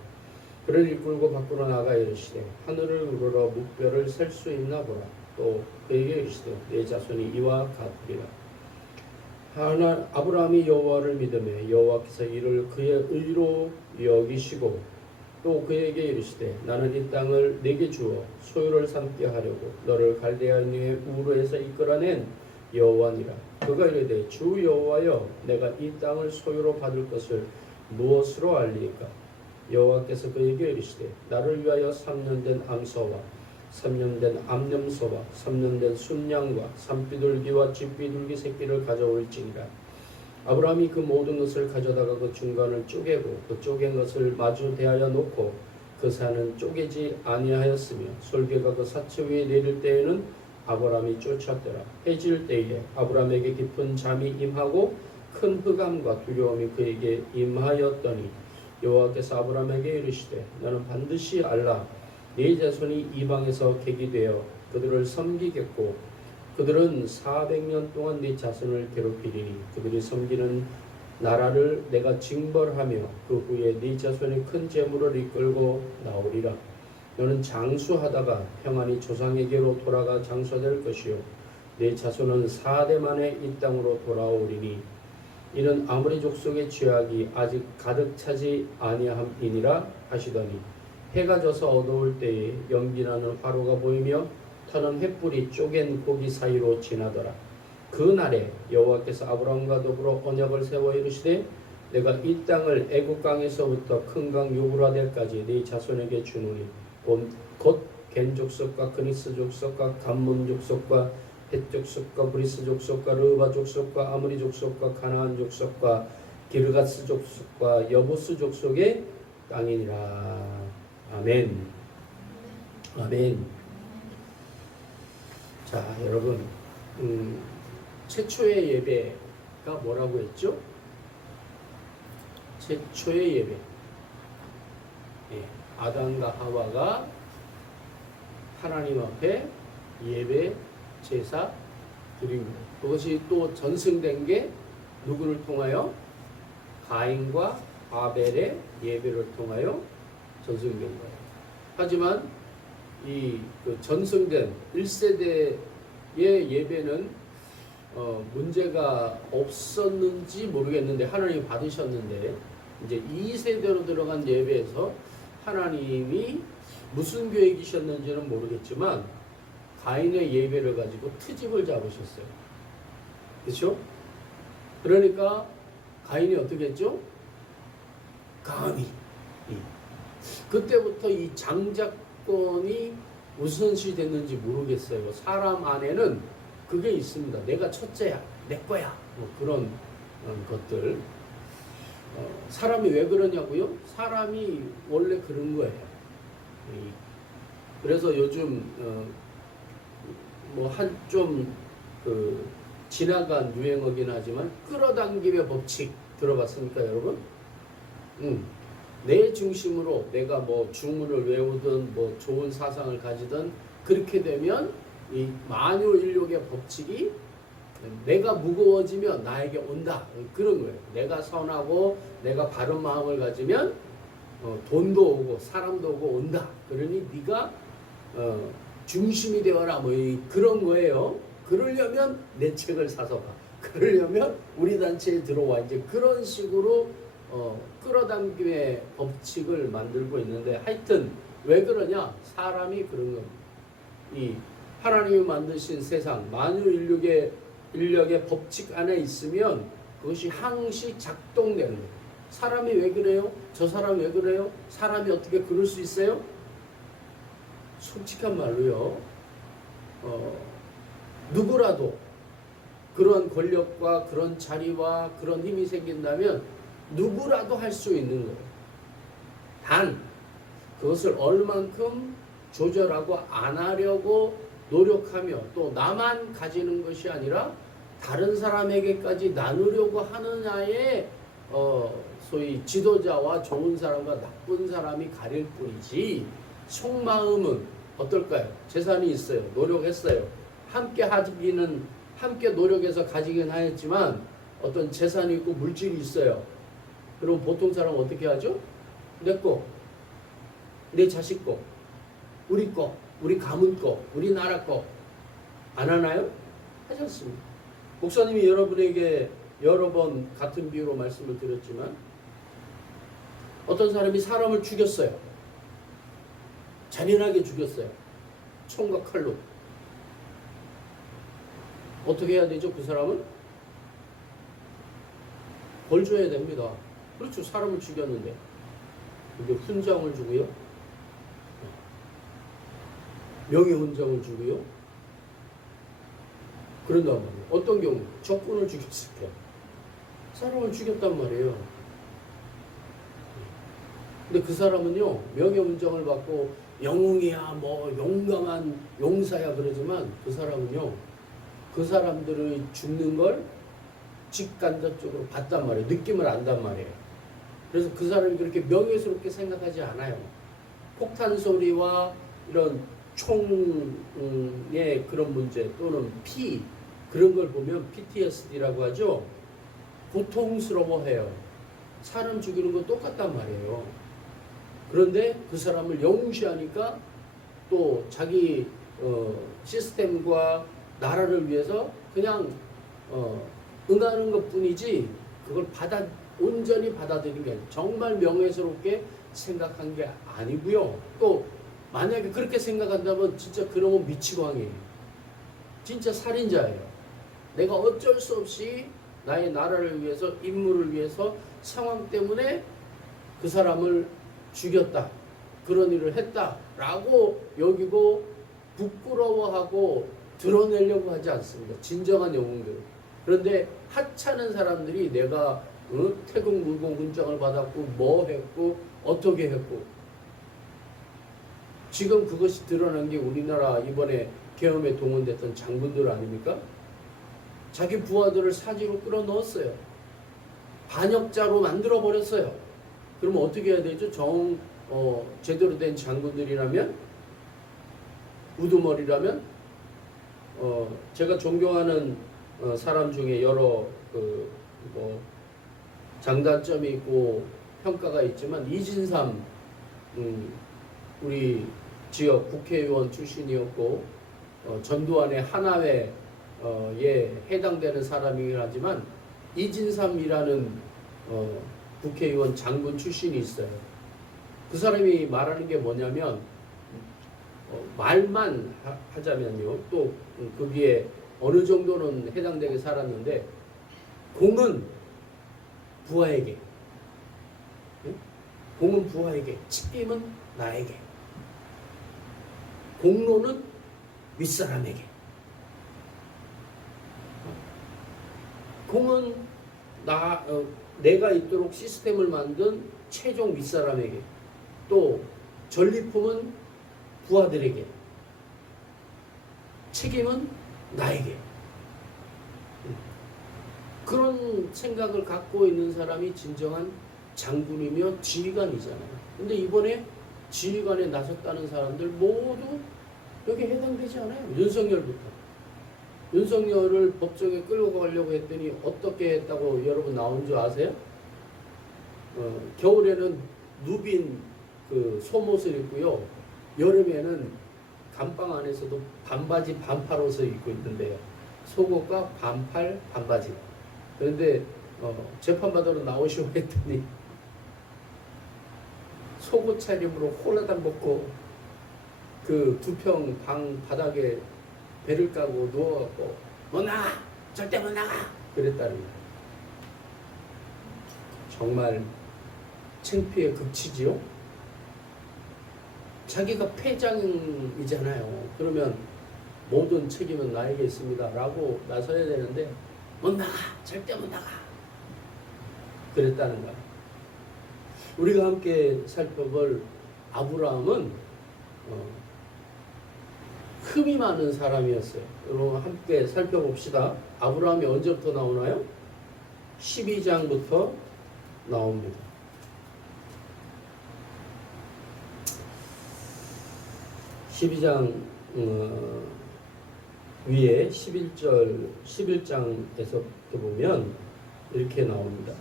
그를 이끌고 밖으로 나가 이르시되 하늘을 우러러 묵별을 셀 수 있나 보라. 또 그에게 이르시되 내 자손이 이와 같으리라. 아브라함이 여호와를 믿으며 여호와께서 이를 그의 의로 여기시고 또 그에게 이르시되 나는 이 땅을 내게 주어 소유를 삼게 하려고 너를 갈대아인의 우르에서 이끌어낸 여호와니라. 그가 이르되 주 여호와여 내가 이 땅을 소유로 받을 것을 무엇으로 알리까. 여호와께서 그에게 이르시되 나를 위하여 3년 된 암소와 3년 된 암염소와 3년 된 순양과 산비둘기와 집비둘기 새끼를 가져올지니라. 아브라함이 그 모든 것을 가져다가 그 중간을 쪼개고 그 쪼갠 것을 마주 대하여 놓고 그 산은 쪼개지 아니하였으며 솔개가 그 사체 위에 내릴 때에는 아브라함이 쫓았더라. 해질 때에 아브라함에게 깊은 잠이 임하고 큰 흑암과 두려움이 그에게 임하였더니 여호와께서 아브라함에게 이르시되 너는 반드시 알라. 네 자손이 이방에서 객이 되어 그들을 섬기겠고 그들은 400년 동안 네 자손을 괴롭히리니 그들이 섬기는 나라를 내가 징벌하며 그 후에 네 자손이 큰 재물을 이끌고 나오리라. 너는 장수하다가 평안히 조상에게로 돌아가 장수될 것이요 네 자손은 4대 만에 이 땅으로 돌아오리니 이는 아모리 족속의 죄악이 아직 가득 차지 아니함이니라 하시더니 해가 져서 어두울 때에 연기나는 화로가 보이며 터는 횃불이 쪼갠 고기 사이로 지나더라. 그 날에 여호와께서 아브라함과 더불어 언약을 세워 이르시되 내가 이 땅을 애굽 강에서부터 큰 강 유브라데까지 네 자손에게 주노니 곧 겐 족속과 그니스 족속과 감몬 족속과 헷 족속과 브리스 족속과 르바 족속과 아모리 족속과 가나안 족속과 기르가스 족속과 여부스 족속의 땅이니라. 아멘. 아멘. 자, 여러분, 최초의 예배가 뭐라고 했죠? 최초의 예배. 예, 아담과 하와가 하나님 앞에 예배 제사 드린 것. 그것이 또 전승된 게 누구를 통하여? 가인과 아벨의 예배를 통하여 전승된 거예요. 하지만 그 전승된 1세대의 예배는 문제가 없었는지 모르겠는데 하나님이 받으셨는데 이제 2세대로 들어간 예배에서 하나님이 무슨 계획이셨는지는 모르겠지만 가인의 예배를 가지고 트집을 잡으셨어요. 그렇죠? 그러니까 가인이 어떻게 했죠? 감히 그때부터 이 장자권이 우선시 됐는지 모르겠어요. 사람 안에는 그게 있습니다. 내가 첫째야, 내 거야. 뭐 그런 것들. 사람이 왜 그러냐고요? 사람이 원래 그런 거예요. 그래서 요즘 뭐 한 좀 그 지나간 유행어긴 하지만 끌어당김의 법칙 들어봤습니까, 여러분? 내 중심으로 내가 뭐 주문을 외우든 뭐 좋은 사상을 가지든 그렇게 되면 이 만유인력의 법칙이 내가 무거워지면 나에게 온다. 그런 거예요. 내가 선하고 내가 바른 마음을 가지면 돈도 오고 사람도 오고 온다. 그러니 네가 중심이 되어라. 뭐 그런 거예요. 그러려면 내 책을 사서 봐. 그러려면 우리 단체에 들어와. 이제 그런 식으로 끌어당김의 법칙을 만들고 있는데 하여튼 왜 그러냐? 사람이 그런 겁니다. 이 하나님이 만드신 세상 만유인력의 법칙 안에 있으면 그것이 항시 작동되는 거예요. 사람이 왜 그래요? 저 사람이 왜 그래요? 사람이 어떻게 그럴 수 있어요? 솔직한 말로요. 누구라도 그런 권력과 그런 자리와 그런 힘이 생긴다면 누구라도 할 수 있는 거예요. 단 그것을 얼만큼 조절하고 안 하려고 노력하며 또 나만 가지는 것이 아니라 다른 사람에게까지 나누려고 하느냐에 소위 지도자와 좋은 사람과 나쁜 사람이 가릴 뿐이지 속마음은 어떨까요? 재산이 있어요. 노력했어요. 함께 노력해서 가지긴 하였지만 어떤 재산이 있고 물질이 있어요. 그럼 보통 사람은 어떻게 하죠? 내 거, 내 자식 거, 우리 거, 우리 가문 거, 우리 나라 거 안 하나요? 하지 않습니다. 목사님이 여러분에게 여러 번 같은 비유로 말씀을 드렸지만 어떤 사람이 사람을 죽였어요. 잔인하게 죽였어요. 총과 칼로. 어떻게 해야 되죠? 그 사람은? 벌 줘야 됩니다. 그렇죠. 사람을 죽였는데. 근데 훈장을 주고요. 명예훈장을 주고요. 그런단 말이에요. 어떤 경우? 적군을 죽였을 때. 사람을 죽였단 말이에요. 근데 그 사람은요. 명예훈장을 받고 영웅이야 뭐 용감한 용사야 그러지만 그 사람은요. 그 사람들의 죽는 걸 직간접적으로 봤단 말이에요. 느낌을 안단 말이에요. 그래서 그 사람이 그렇게 명예스럽게 생각하지 않아요. 폭탄 소리와 이런 총의 그런 문제 또는 피 그런 걸 보면 PTSD라고 하죠. 고통스러워해요. 사람 죽이는 거 똑같단 말이에요. 그런데 그 사람을 영시하니까 또 자기 시스템과 나라를 위해서 그냥 응하는 것뿐이지 그걸 온전히 받아들인 게 아니에요. 정말 명예스럽게 생각한 게 아니고요. 또 만약에 그렇게 생각한다면 진짜 그놈은 미치광이에요. 진짜 살인자예요. 내가 어쩔 수 없이 나의 나라를 위해서 임무를 위해서 상황 때문에 그 사람을 죽였다. 그런 일을 했다라고 여기고 부끄러워하고 드러내려고 하지 않습니다. 진정한 영웅들. 그런데 하찮은 사람들이 내가 태국 물고 훈장을 받았고 뭐 했고 어떻게 했고 지금 그것이 드러난 게 우리나라 이번에 계엄에 동원됐던 장군들 아닙니까? 자기 부하들을 사지로 끌어넣었어요. 반역자로 만들어버렸어요. 그러면 어떻게 해야 되죠? 제대로 된 장군들이라면 우두머리라면 제가 존경하는 사람 중에 여러 장단점이 있고 평가가 있지만 이진삼 우리 지역 국회의원 출신이었고 전두환의 하나회에 해당되는 사람이긴 하지만 이진삼이라는 국회의원 장군 출신이 있어요. 그 사람이 말하는 게 뭐냐면 말만 하자면요. 또 거기에 어느 정도는 해당되게 살았는데 공은 부하에게 공은 부하에게 책임은 나에게 공로는 윗사람에게 공은 내가 있도록 시스템을 만든 최종 윗사람에게 또 전리품은 부하들에게 책임은 나에게 그런 생각을 갖고 있는 사람이 진정한 장군이며 지휘관이잖아요. 근데 이번에 지휘관에 나섰다는 사람들 모두 여기 해당되지 않아요. 윤석열을 법정에 끌고 가려고 했더니 어떻게 했다고 여러분 나온 줄 아세요? 겨울에는 누빈 그 속옷을 입고요. 여름에는 감방 안에서도 반바지 반팔 옷을 입고 있는데요. 속옷과 반팔 반바지. 그런데 재판받으러 나오시고 했더니 속옷 차림으로 홀라당 벗고 그 2평 방 바닥에 배를 까고 누워갖고 못 나가! 절대 못 나가! 그랬다는 거예요. 정말 창피의 극치지요? 자기가 패장이잖아요. 그러면 모든 책임은 나에게 있습니다 라고 나서야 되는데 못 나가! 절대 못 나가! 그랬다는 거예요. 우리가 함께 살펴볼 아브라함은 흠이 많은 사람이었어요. 여러분 함께 살펴봅시다. 아브라함이 언제부터 나오나요? 12장부터 나옵니다. 12장 위에 11장에서 보면 이렇게 나옵니다.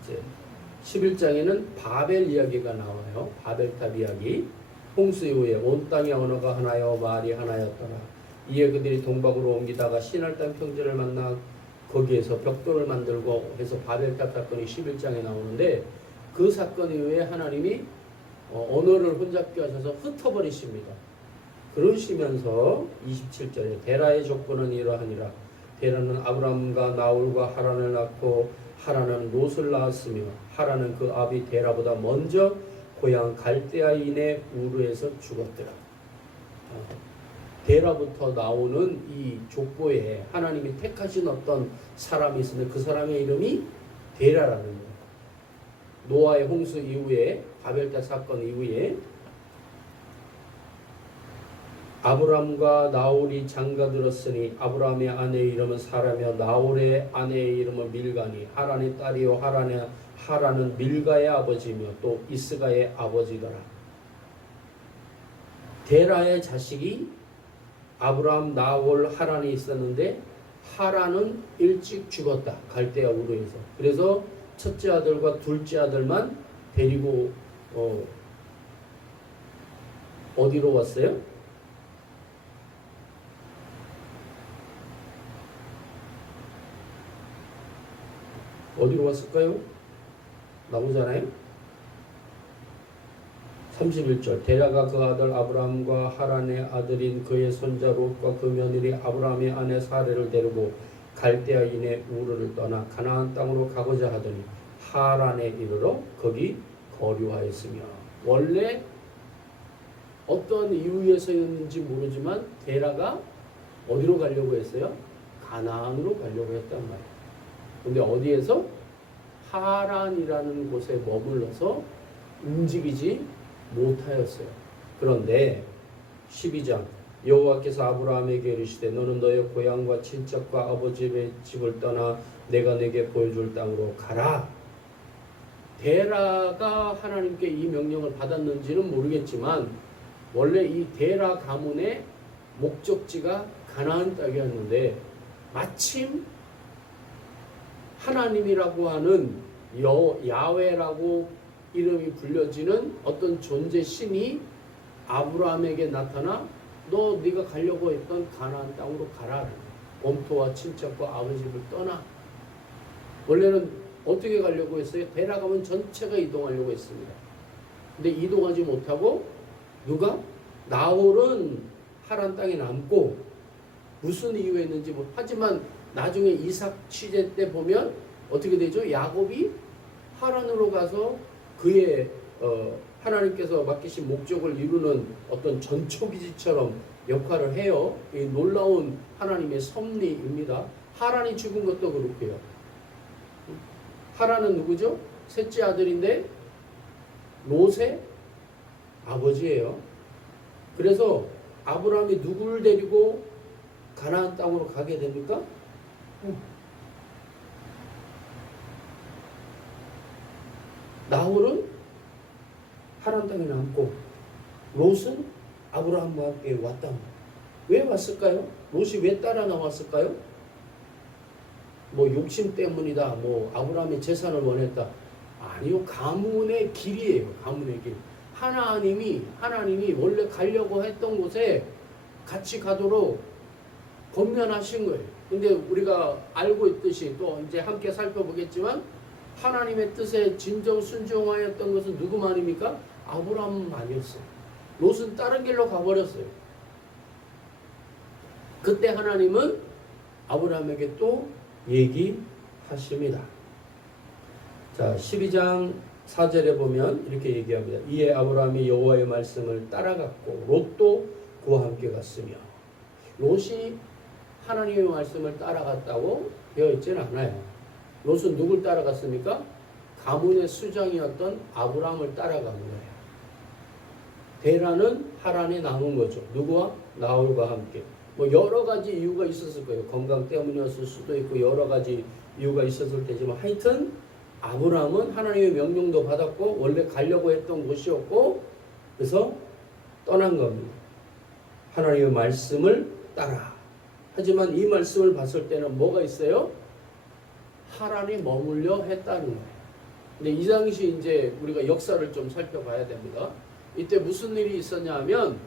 이제 11장에는 바벨 이야기가 나와요. 바벨탑 이야기. 홍수 이후에 온 땅의 언어가 하나요 말이 하나였더라. 이에 그들이 동방으로 옮기다가 시날 땅 평지를 만나 거기에서 벽돌을 만들고 해서 바벨탑 사건이 11장에 나오는데 그 사건 이후에 하나님이 언어를 혼잡게 하셔서 흩어버리십니다. 그러시면서 27절에 데라의 조건은 이러하니라. 데라는 아브람과 나홀과 하란을 낳고 하란은 롯을 낳았으며 하란은 그 아비 데라보다 먼저 고향 갈대아인의 우르에서 죽었더라. 데라부터 나오는 이 족보에 하나님이 택하신 어떤 사람이 있는데 그 사람의 이름이 데라라는 거예요. 노아의 홍수 이후에 바벨탑 사건 이후에 아브람과 나홀이 장가들었으니 아브람의 아내의 이름은 사라며 나홀의 아내의 이름은 밀가니 하란의 딸이요 하란은 밀가의 아버지며 또 이스가의 아버지더라. 데라의 자식이 아브라함, 나홀, 하란이 있었는데 하란은 일찍 죽었다. 갈대아 우르에서. 그래서 첫째 아들과 둘째 아들만 데리고 어디로 왔어요? 어디로 왔을까요? 나오잖아요. 31절 데라가 그 아들 아브라함과 하란의 아들인 그의 손자 롯과 그 며느리 아브라함의 아내 사레를 데리고 갈대아인의 우르를 떠나 가나안 땅으로 가고자 하더니 하란에 이르러 거기 거류하였으며. 원래 어떤 이유에서였는지 모르지만 데라가 어디로 가려고 했어요? 가나안으로 가려고 했단 말이에요. 근데 어디에서? 하란이라는 곳에 머물러서 움직이지 못하였어요. 그런데 12장 여호와께서 아브라함에게 이르시되 너는 너의 고향과 친척과 아버지의 집을 떠나 내가 내게 보여줄 땅으로 가라. 데라가 하나님께 이 명령을 받았는지는 모르겠지만 원래 이 데라 가문의 목적지가 가나안 땅이었는데 마침 하나님이라고 하는 야훼라고 이름이 불려지는 어떤 존재 신이 아브라함에게 나타나 너 네가 가려고 했던 가나안 땅으로 가라. 본토와 친척과 아버지 집을 떠나. 원래는 어떻게 가려고 했어요? 데라 가문 전체가 이동하려고 했습니다. 근데 이동하지 못하고 누가? 나홀은 하란 땅에 남고 무슨 이유였는지 하지만 나중에 이삭 취재 때 보면 어떻게 되죠? 야곱이 하란으로 가서 그의 하나님께서 맡기신 목적을 이루는 어떤 전초기지처럼 역할을 해요. 이 놀라운 하나님의 섭리입니다. 하란이 죽은 것도 그렇고요. 하란은 누구죠? 셋째 아들인데 롯의 아버지예요. 그래서 아브라함이 누구를 데리고 가나안 땅으로 가게 됩니까? 나홀은 하란 땅에 남고 롯은 아브라함과 함께 왔다. 왜 왔을까요? 롯이 왜 따라 나왔을까요? 뭐 욕심 때문이다. 뭐 아브라함의 재산을 원했다. 아니요. 가문의 길이에요. 가문의 길. 하나님이 원래 가려고 했던 곳에 같이 가도록 권면하신 거예요. 근데 우리가 알고 있듯이 또 이제 함께 살펴보겠지만 하나님의 뜻에 진정 순종하였던 것은 누구만입니까? 아브라함만이었어요. 롯은 다른 길로 가버렸어요. 그때 하나님은 아브라함에게 또 얘기하십니다. 자, 12장 4절에 보면 이렇게 얘기합니다. 이에 아브라함이 여호와의 말씀을 따라갔고 롯도 그와 함께 갔으며. 롯이 하나님의 말씀을 따라갔다고 되어 있지는 않아요. 롯은 누굴 따라갔습니까? 가문의 수장이었던 아브라함을 따라간 거예요. 데라는 하란에 남은 거죠. 누구와? 나홀과 함께. 뭐 여러 가지 이유가 있었을 거예요. 건강 때문이었을 수도 있고 여러 가지 이유가 있었을 테지만 하여튼 아브라함은 하나님의 명령도 받았고 원래 가려고 했던 곳이었고 그래서 떠난 겁니다. 하나님의 말씀을 따라. 하지만 이 말씀을 봤을 때는 뭐가 있어요? 하란에 머물려 했다는 거예요. 근데 이 당시 이제 우리가 역사를 좀 살펴봐야 됩니다. 이때 무슨 일이 있었냐 하면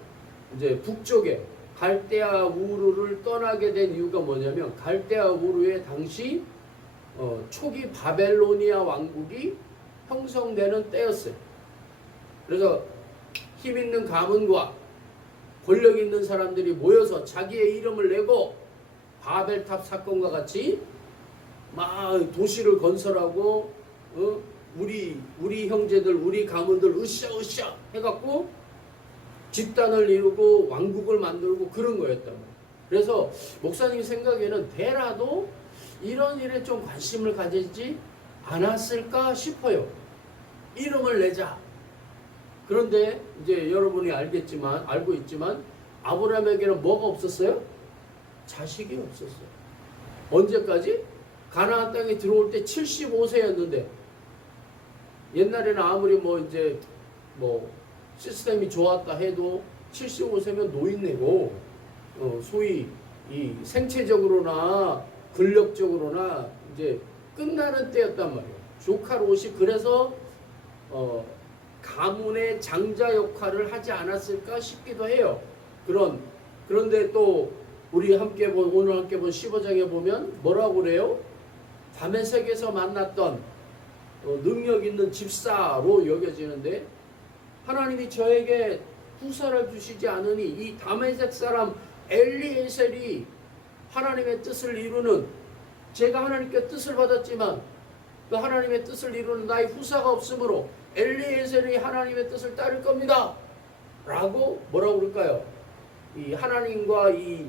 이제 북쪽에 갈대아 우르를 떠나게 된 이유가 뭐냐면 갈대아 우르의 당시 초기 바벨로니아 왕국이 형성되는 때였어요. 그래서 힘 있는 가문과 권력 있는 사람들이 모여서 자기의 이름을 내고 바벨탑 사건과 같이 막 도시를 건설하고 우리 형제들 우리 가문들 으쌰으쌰 해갖고 집단을 이루고 왕국을 만들고 그런 거였단 말이에요. 그래서 목사님 생각에는 데라도 이런 일에 좀 관심을 가지지 않았을까 싶어요. 이름을 내자. 그런데 이제 여러분이 알고 있지만 아브라함에게는 뭐가 없었어요? 자식이 없었어요. 언제까지? 가나안 땅에 들어올 때 75세였는데 옛날에는 아무리 뭐 이제 뭐 시스템이 좋았다 해도 75세면 노인네고 소위 이 생체적으로나 근력적으로나 이제 끝나는 때였단 말이에요. 조카 롯이 그래서 가문의 장자 역할을 하지 않았을까 싶기도 해요. 그런데 또 우리 오늘 함께 본 15장에 보면 뭐라고 그래요? 다메섹에서 만났던 능력 있는 집사로 여겨지는데 하나님이 저에게 후사를 주시지 않으니 이 다메섹 사람 엘리에셀이 하나님의 뜻을 이루는, 제가 하나님께 뜻을 받았지만 그 하나님의 뜻을 이루는 나의 후사가 없으므로 엘리에셀이 하나님의 뜻을 따를 겁니다 라고 뭐라고 그럴까요? 이 하나님과 이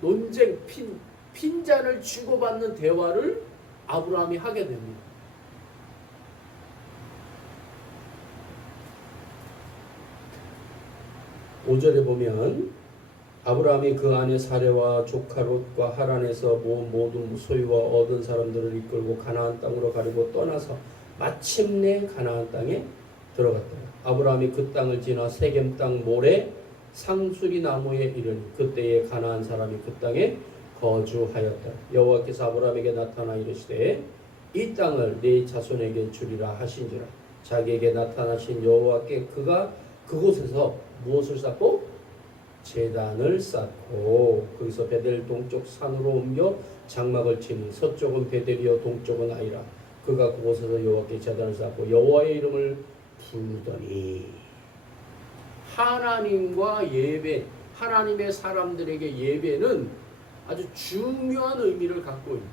논쟁 핀잔을 주고받는 대화를 아브라함이 하게 됩니다. (5절에) 보면 아브라함이 그 아내 사레와 조카 롯과 하란에서 모은 모든 소유와 얻은 사람들을 이끌고 가나안 땅으로 가려고 떠나서 마침내 가나안 땅에 들어갔더라. 아브라함이 그 땅을 지나 세겜 땅 모래 상수리 나무에 이르니 그때에 가나안 사람이 그 땅에 거주하였다. 여호와께서 아브라함에게 나타나 이르시되 이 땅을 네 자손에게 주리라 하신지라. 자기에게 나타나신 여호와께 그가 그곳에서 무엇을 쌓고? 제단을 쌓고 거기서 베델 동쪽 산으로 옮겨 장막을 치니 서쪽은 베델이요 동쪽은 아이라. 그가 그곳에서 여호와께 제단을 쌓고 여호와의 이름을 부르더니. 하나님과 예배, 하나님의 사람들에게 예배는 아주 중요한 의미를 갖고 있는,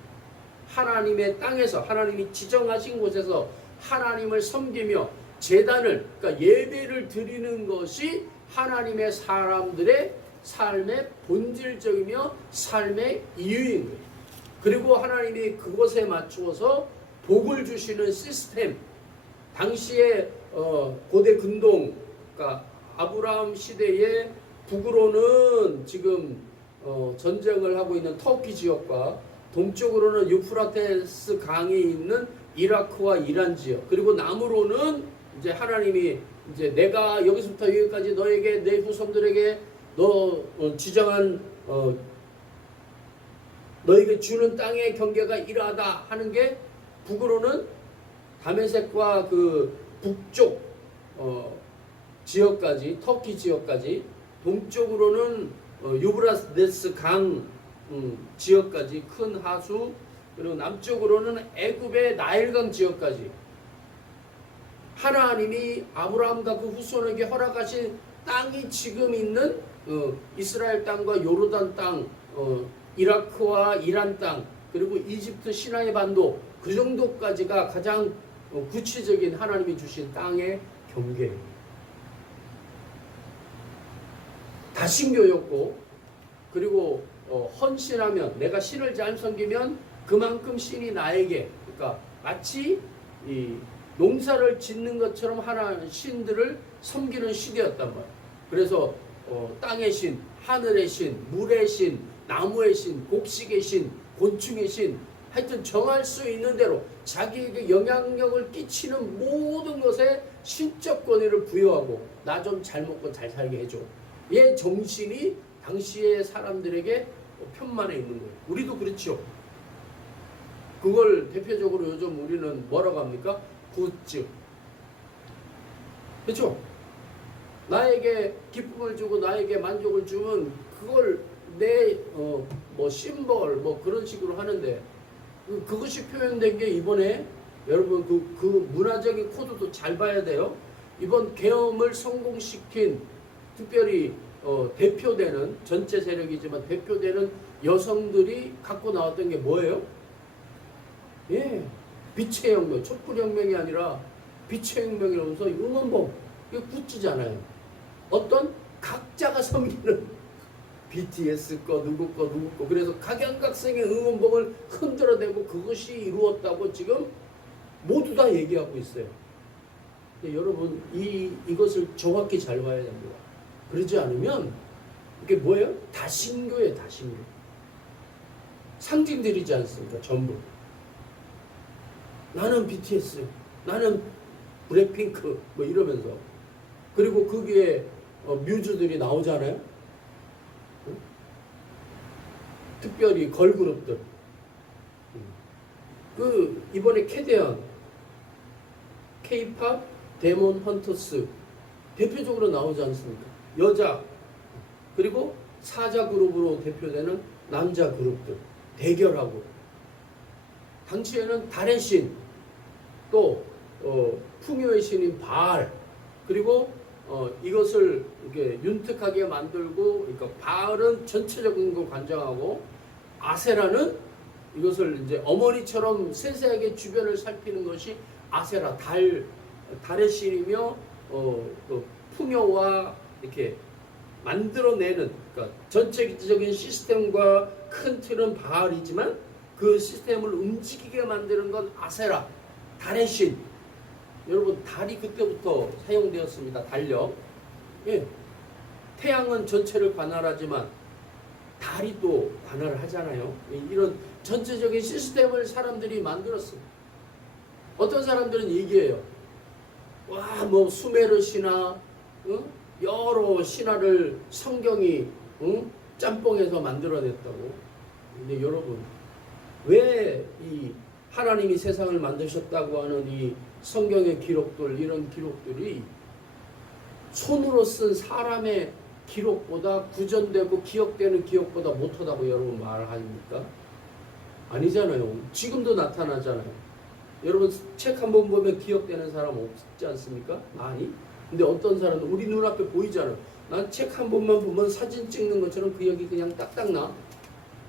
하나님의 땅에서 하나님이 지정하신 곳에서 하나님을 섬기며 제단을, 그러니까 예배를 드리는 것이 하나님의 사람들의 삶의 본질적이며 삶의 이유인 거예요. 그리고 하나님이 그것에 맞추어서 복을 주시는 시스템, 당시에 고대 근동, 그러니까 아브라함 시대에 북으로는 지금 전쟁을 하고 있는 터키 지역과 동쪽으로는 유프라테스 강이 있는 이라크와 이란 지역, 그리고 남으로는 이제 하나님이 이제 내가 여기서부터 여기까지 너에게 내 후손들에게 지정한 너에게 주는 땅의 경계가 이러하다 하는 게 북으로는 다메섹과 그 북쪽 지역까지, 터키 지역까지, 동쪽으로는 유브라데스 강 지역까지 큰 하수, 그리고 남쪽으로는 애굽의 나일강 지역까지 하나님이 아브라함과 그 후손에게 허락하신 땅이 지금 있는 이스라엘 땅과 요르단 땅, 이라크와 이란 땅, 그리고 이집트 시나이 반도, 그 정도까지가 가장 구체적인 하나님이 주신 땅의 경계예요. 다신교였고, 그리고 헌신하면, 내가 신을 잘 섬기면 그만큼 신이 나에게, 그러니까 마치 이 농사를 짓는 것처럼 신들을 섬기는 시대였단 말이에요. 그래서 땅의 신, 하늘의 신, 물의 신, 나무의 신, 곡식의 신, 곤충의 신, 하여튼 정할 수 있는 대로 자기에게 영향력을 끼치는 모든 것에 신적 권위를 부여하고 나 좀 잘 먹고 잘 살게 해줘. 얘 정신이 당시의 사람들에게 편만에 있는 거예요. 우리도 그렇죠. 그걸 대표적으로 요즘 우리는 뭐라고 합니까? 굿즈. 그렇죠? 나에게 기쁨을 주고 나에게 만족을 주면 그걸 내 심벌 뭐 그런 식으로 하는데, 그것이 표현된 게 이번에 여러분 그 문화적인 코드도 잘 봐야 돼요. 이번 계엄을 성공시킨, 특별히 대표되는, 전체 세력이지만 대표되는 여성들이 갖고 나왔던 게 뭐예요? 예, 빛의 혁명, 촛불혁명이 아니라 빛의 혁명이라면서 응원봉, 이게 굿즈잖아요. 어떤 각자가 섬기는 BTS 거 누구 거 누구 거, 그래서 각양각색의 응원봉을 흔들어대고 그것이 이루었다고 지금 모두 다 얘기하고 있어요. 근데 여러분 이것을 정확히 잘 봐야 됩니다. 그러지 않으면 이게 뭐예요? 다신교예요, 다신교. 상징들이지 않습니까? 전부. 나는 BTS, 나는 블랙핑크 뭐 이러면서, 그리고 거기에 뮤즈들이 나오잖아요. 특별히 걸그룹들. 그 이번에 캐대언, K-팝 데몬 헌터스 대표적으로 나오지 않습니까? 여자 그리고 사자 그룹으로 대표되는 남자 그룹들 대결하고, 당시에는 달의 신, 또 풍요의 신인 바알, 그리고 이것을 이렇게 윤택하게 만들고, 그러니까 바알은 전체적인 걸 관장하고, 아세라는 이것을 이제 어머니처럼 세세하게 주변을 살피는 것이 아세라, 달의 신이며, 그 풍요와 이렇게 만들어내는, 그러니까 전체적인 시스템과 큰 틀은 바알이지만 그 시스템을 움직이게 만드는 건 아세라, 달의 신. 여러분, 달이 그때부터 사용되었습니다. 달력. 예. 태양은 전체를 관할하지만 달이 또 관할을 하잖아요. 이런 전체적인 시스템을 사람들이 만들었어요. 어떤 사람들은 얘기해요. 와, 뭐 수메르 신화, 여러 신화를 성경이 짬뽕해서 만들어냈다고. 근데 여러분, 왜 이 하나님이 세상을 만드셨다고 하는 이 성경의 기록들, 이런 기록들이 손으로 쓴 사람의 기록보다, 구전되고 기억되는 기억보다 못하다고 여러분 말합니까? 아니잖아요. 지금도 나타나잖아요. 여러분, 책 한 번 보면 기억되는 사람 없지 않습니까? 많이. 근데 어떤 사람은 우리 눈앞에 보이잖아요. 난 책 한 번만 보면 사진 찍는 것처럼 기억이 그냥 딱딱 나.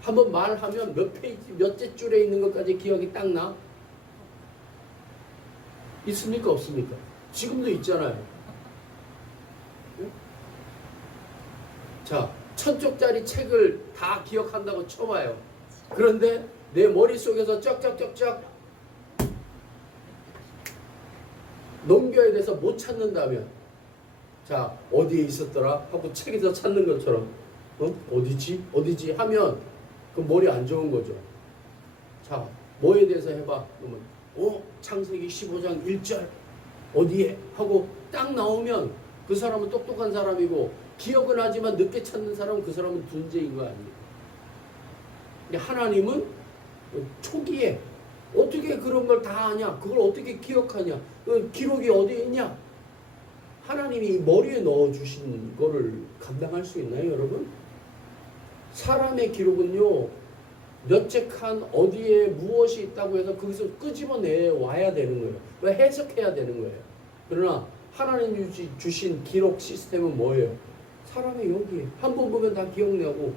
한번 말하면 몇 페이지, 몇째 줄에 있는 것까지 기억이 딱 나. 있습니까? 없습니까? 지금도 있잖아요. 자, 1000쪽짜리 책을 다 기억한다고 쳐봐요. 그런데 내 머릿속에서 쩍쩍쩍쩍 넘겨야 돼서 못 찾는다면, 자, 어디에 있었더라 하고 책에서 찾는 것처럼 어디지 하면 그 머리 안 좋은 거죠. 자, 뭐에 대해서 해봐. 그러면 창세기 15장 1절 어디에 하고 딱 나오면 그 사람은 똑똑한 사람이고, 기억은 하지만 늦게 찾는 사람은 그 사람은 둔재인 거 아니에요. 근데 하나님은 초기에 어떻게 그런 걸 다 아냐? 그걸 어떻게 기억하냐? 그 기록이 어디에 있냐? 하나님이 머리에 넣어주신 거를 감당할 수 있나요, 여러분? 사람의 기록은요, 몇째 칸 어디에 무엇이 있다고 해서 거기서 끄집어내 와야 되는 거예요. 왜 해석해야 되는 거예요. 그러나 하나님 주신 기록 시스템은 뭐예요? 사람의 여기에 한 번 보면 다 기억나고,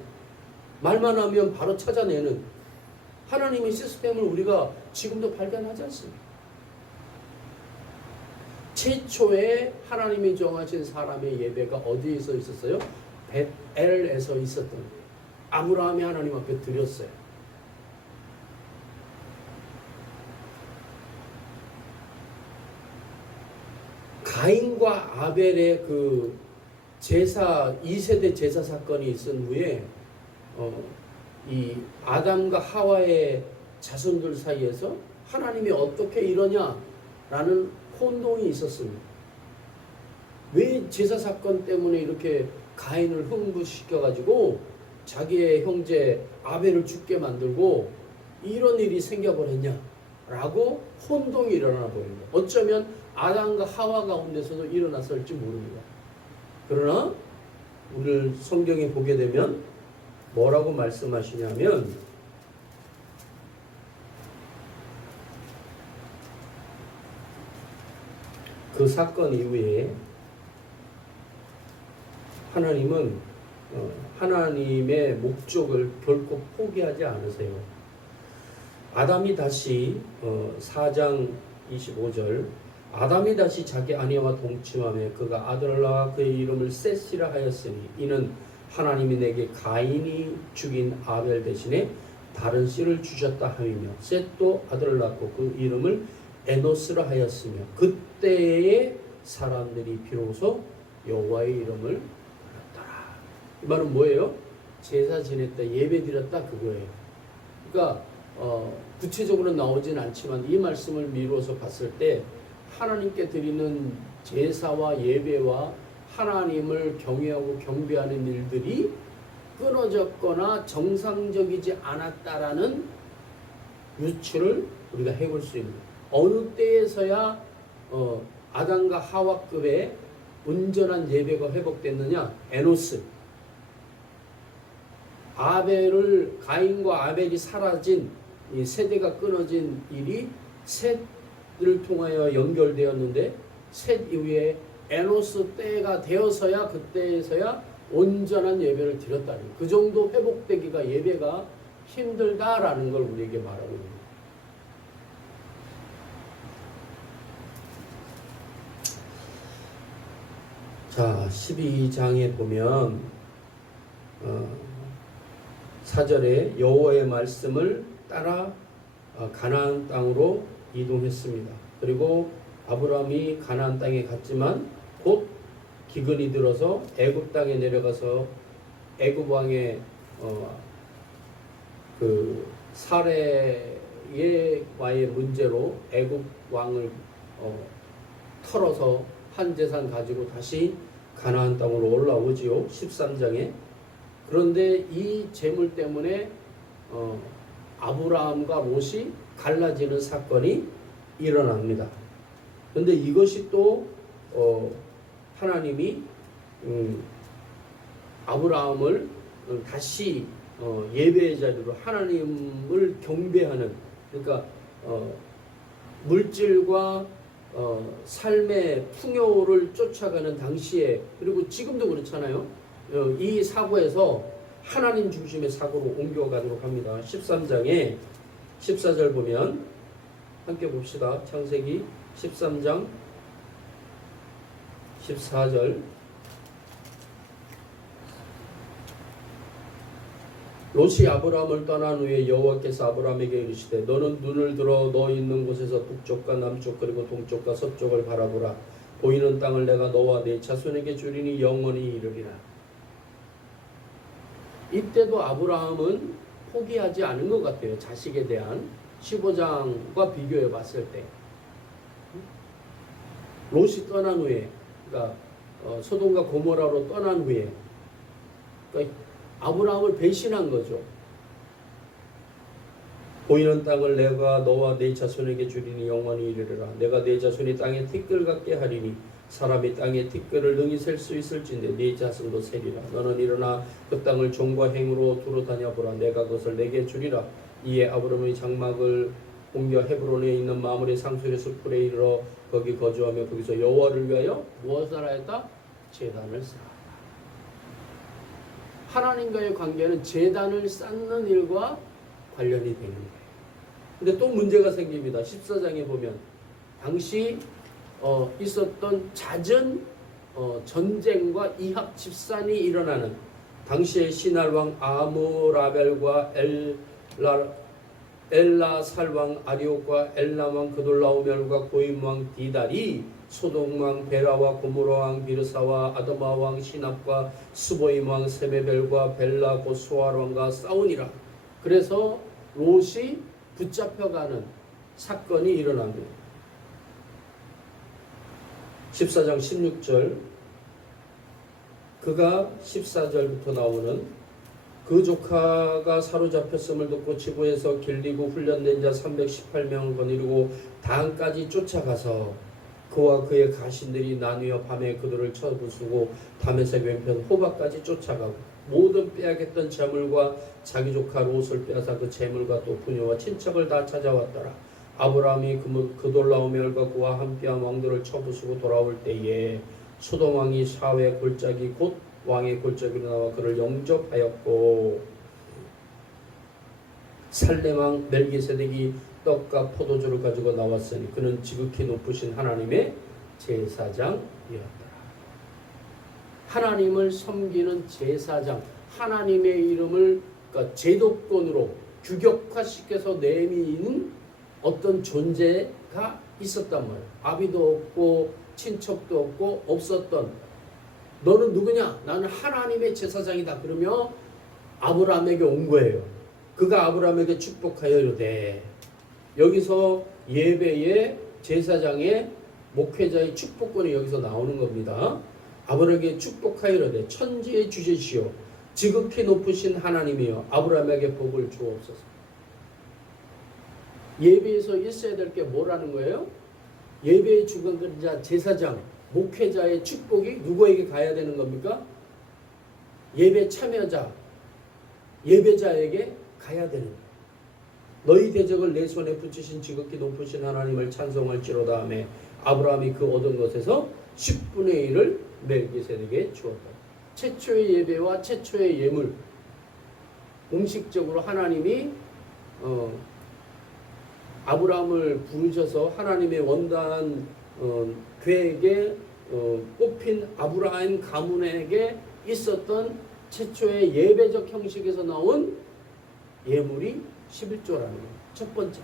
말만 하면 바로 찾아내는 하나님의 시스템을 우리가 지금도 발견하지 않습니다. 최초에 하나님이 정하신 사람의 예배가 어디에서 있었어요? 벳엘에서 있었던 거예요. 아브라함이 하나님 앞에 드렸어요. 가인과 아벨의 그 제사, 2세대 제사 사건이 있은 후에 이 아담과 하와의 자손들 사이에서 하나님이 어떻게 이러냐라는 혼동이 있었습니다. 왜 제사 사건 때문에 이렇게 가인을 흥분시켜가지고 자기의 형제 아벨을 죽게 만들고 이런 일이 생겨버렸냐라고 혼동이 일어나 버립니다. 어쩌면 아담과 하와 가운데서도 일어났을지 모릅니다. 그러나 오늘 성경에 보게 되면 뭐라고 말씀하시냐면, 그 사건 이후에 하나님은 하나님의 목적을 결코 포기하지 않으세요. 아담이 다시 4장 25절, 아담이 다시 자기 아내와 동침하며 그가 아들을 낳아 그의 이름을 셋이라 하였으니 이는 하나님이 내게 가인이 죽인 아벨 대신에 다른 씨를 주셨다 하며, 셋도 아들을 낳고 그 이름을 에노스라 하였으며 그때의 사람들이 비로소 여호와의 이름을 불렀더라. 이 말은 뭐예요? 제사 지냈다, 예배 드렸다, 그거예요. 그러니까 구체적으로 나오진 않지만 이 말씀을 미루어서 봤을 때 하나님께 드리는 제사와 예배와 하나님을 경외하고 경배하는 일들이 끊어졌거나 정상적이지 않았다라는 유추를 우리가 해볼 수 있는, 어느 때에서야 아담과 하와급의 온전한 예배가 회복됐느냐? 에노스, 가인과 아벨이 사라진 이 세대가 끊어진 일이 셋을 통하여 연결되었는데, 셋 이후에 에노스 때가 되어서야, 그때에서야 온전한 예배를 드렸다는, 그 정도 회복되기가 예배가 힘들다라는 걸 우리에게 말하고 있습니다. 자, 12장에 보면 4절에 여호와의 말씀을 따라 가나안 땅으로 이동했습니다. 그리고 아브라함이 가나안 땅에 갔지만 곧 기근이 들어서 애굽 땅에 내려가서 애굽 왕의 그 사례와의 문제로 애굽 왕을 털어서 한 재산 가지고 다시 가나안 땅으로 올라오지요. 13장에. 그런데 이 재물 때문에 아브라함과 롯이 갈라지는 사건이 일어납니다. 그런데 이것이 또 하나님이 아브라함을 다시 예배의 자리로, 하나님을 경배하는, 그러니까 물질과 삶의 풍요를 쫓아가는 당시에, 그리고 지금도 그렇잖아요. 이 사고에서 하나님 중심의 사고로 옮겨가도록 합니다. 13장에 14절 보면 함께 봅시다. 창세기 13장 14절. 롯이 아브라함을 떠난 후에 여호와께서 아브라함에게 이르시되 너는 눈을 들어 너 있는 곳에서 북쪽과 남쪽 그리고 동쪽과 서쪽을 바라보라. 보이는 땅을 내가 너와 네 자손에게 주리니 영원히 이르리라. 이때도 아브라함은 포기하지 않은 것 같아요. 자식에 대한 15장과 비교해 봤을 때. 롯이 떠난 후에, 그러니까 소돔과 고모라로 떠난 후에, 그러니까 아브라함을 배신한 거죠. 보이는 땅을 내가 너와 네 자손에게 주리니 영원히 이르리라. 내가 네 자손이 땅에 티끌 같게 하리니 사람이 땅에 티끌을 능히 셀 수 있을진데 네 자손도 세리라. 너는 일어나 그 땅을 종과 행으로 두루 다녀보라. 내가 그것을 내게 주리라. 이에 아브라함의 장막을 옮겨 헤브론에 있는 마므레 상수리 숲에 이르러 거기 거주하며 거기서 여호와를 위하여 무엇을 하였다? 제단을 쌓았다. 하나님과의 관계는 제단을 쌓는 일과 관련이 되는 거예요. 근데 또 문제가 생깁니다. 14장에 보면 당시 있었던 잦은 전쟁과 이합 집산이 일어나는, 당시의 시날왕 아무라벨과 엘라살왕 아리옥과 엘람왕 그돌라오멜과 고임왕 디달이 소돔왕 베라와 고모라왕 비르사와 아드마왕 시납과 스보임왕 세메벨과 벨라 고소알왕과 싸우니라. 그래서 롯이 붙잡혀가는 사건이 일어납니다. 14장 16절, 그가 14절부터 나오는 그 조카가 사로잡혔음을 듣고 지부에서 길리고 훈련된 자 318명을 거느리고 단까지 쫓아가서 그와 그의 가신들이 나뉘어 밤에 그들을 쳐부수고 다메섹 왼편 호박까지 쫓아가고 모든 빼앗겼던 재물과 자기 조카 롯을 빼앗아 그 재물과 또 부녀와 친척을 다 찾아왔더라. 아브라함이 그돌라오멜과 그와 함께한 왕들을 쳐부수고 돌아올 때에 소돔 왕이 샤웨 골짜기 곧 왕의 골짜기로 나와 그를 영접하였고 살렘 왕 멜기세덱이 떡과 포도주를 가지고 나왔으니 그는 지극히 높으신 하나님의 제사장이었더라. 하나님을 섬기는 제사장, 하나님의 이름을 그러니까 제도권으로 규격화시켜서 내미는 어떤 존재가 있었단 말이에요. 아비도 없고 친척도 없고 없었던, 너는 누구냐? 나는 하나님의 제사장이다. 그러며 아브라함에게 온 거예요. 그가 아브라함에게 축복하여 이르되, 여기서 예배의 제사장의 목회자의 축복권이 여기서 나오는 겁니다. 아브라함에게 축복하이로되 천지의 주제시오 지극히 높으신 하나님이여 아브라함에게 복을 주옵소서. 예배에서 있어야 될 게 뭐라는 거예요? 예배의 주관자 제사장 목회자의 축복이 누구에게 가야 되는 겁니까? 예배 참여자 예배자에게 가야 되는 거예요. 너희 대적을 내 손에 붙이신 지극히 높으신 하나님을 찬송할지로다 하며 아브라함이 그 얻은 것에서 10분의 1을 멜기세덱에게 주었다. 최초의 예배와 최초의 예물 공식적으로 하나님이 아브라함을 부르셔서 하나님의 원단 괴에게 뽑힌 아브라함 가문에게 있었던 최초의 예배적 형식에서 나온 예물이 11조라는 거예요. 첫 번째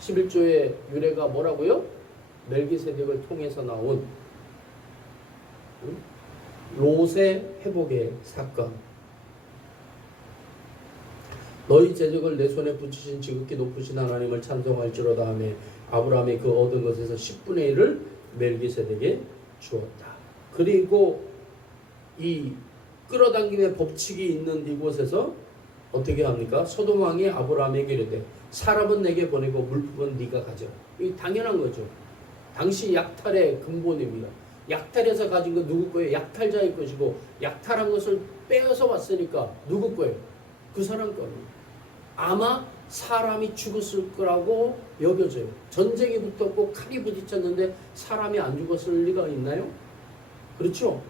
11조의 유래가 뭐라고요? 멜기세덱을 통해서 나온 롯의 회복의 사건. 너희 제적을 내 손에 붙이신 지극히 높으신 하나님을 찬송할지로다 하며 아브라함이 그 얻은 것에서 10분의 1을 멜기세덱에게 주었다. 그리고 이 끌어당김의 법칙이 있는 이곳에서 어떻게 합니까? 소돔 왕이 아브라함에게 이르되 사람은 내게 보내고 물품은 네가 가져라. 이 당연한 거죠. 당시 약탈의 근본입니다. 약탈해서 가진 건 누구 거예요? 약탈자의 것이고 약탈한 것을 빼앗아 왔으니까 누구 거예요? 그 사람 겁니다. 아마 사람이 죽었을 거라고 여겨져요. 전쟁이 붙었고 칼이 부딪혔는데 사람이 안 죽었을 리가 있나요? 그렇죠?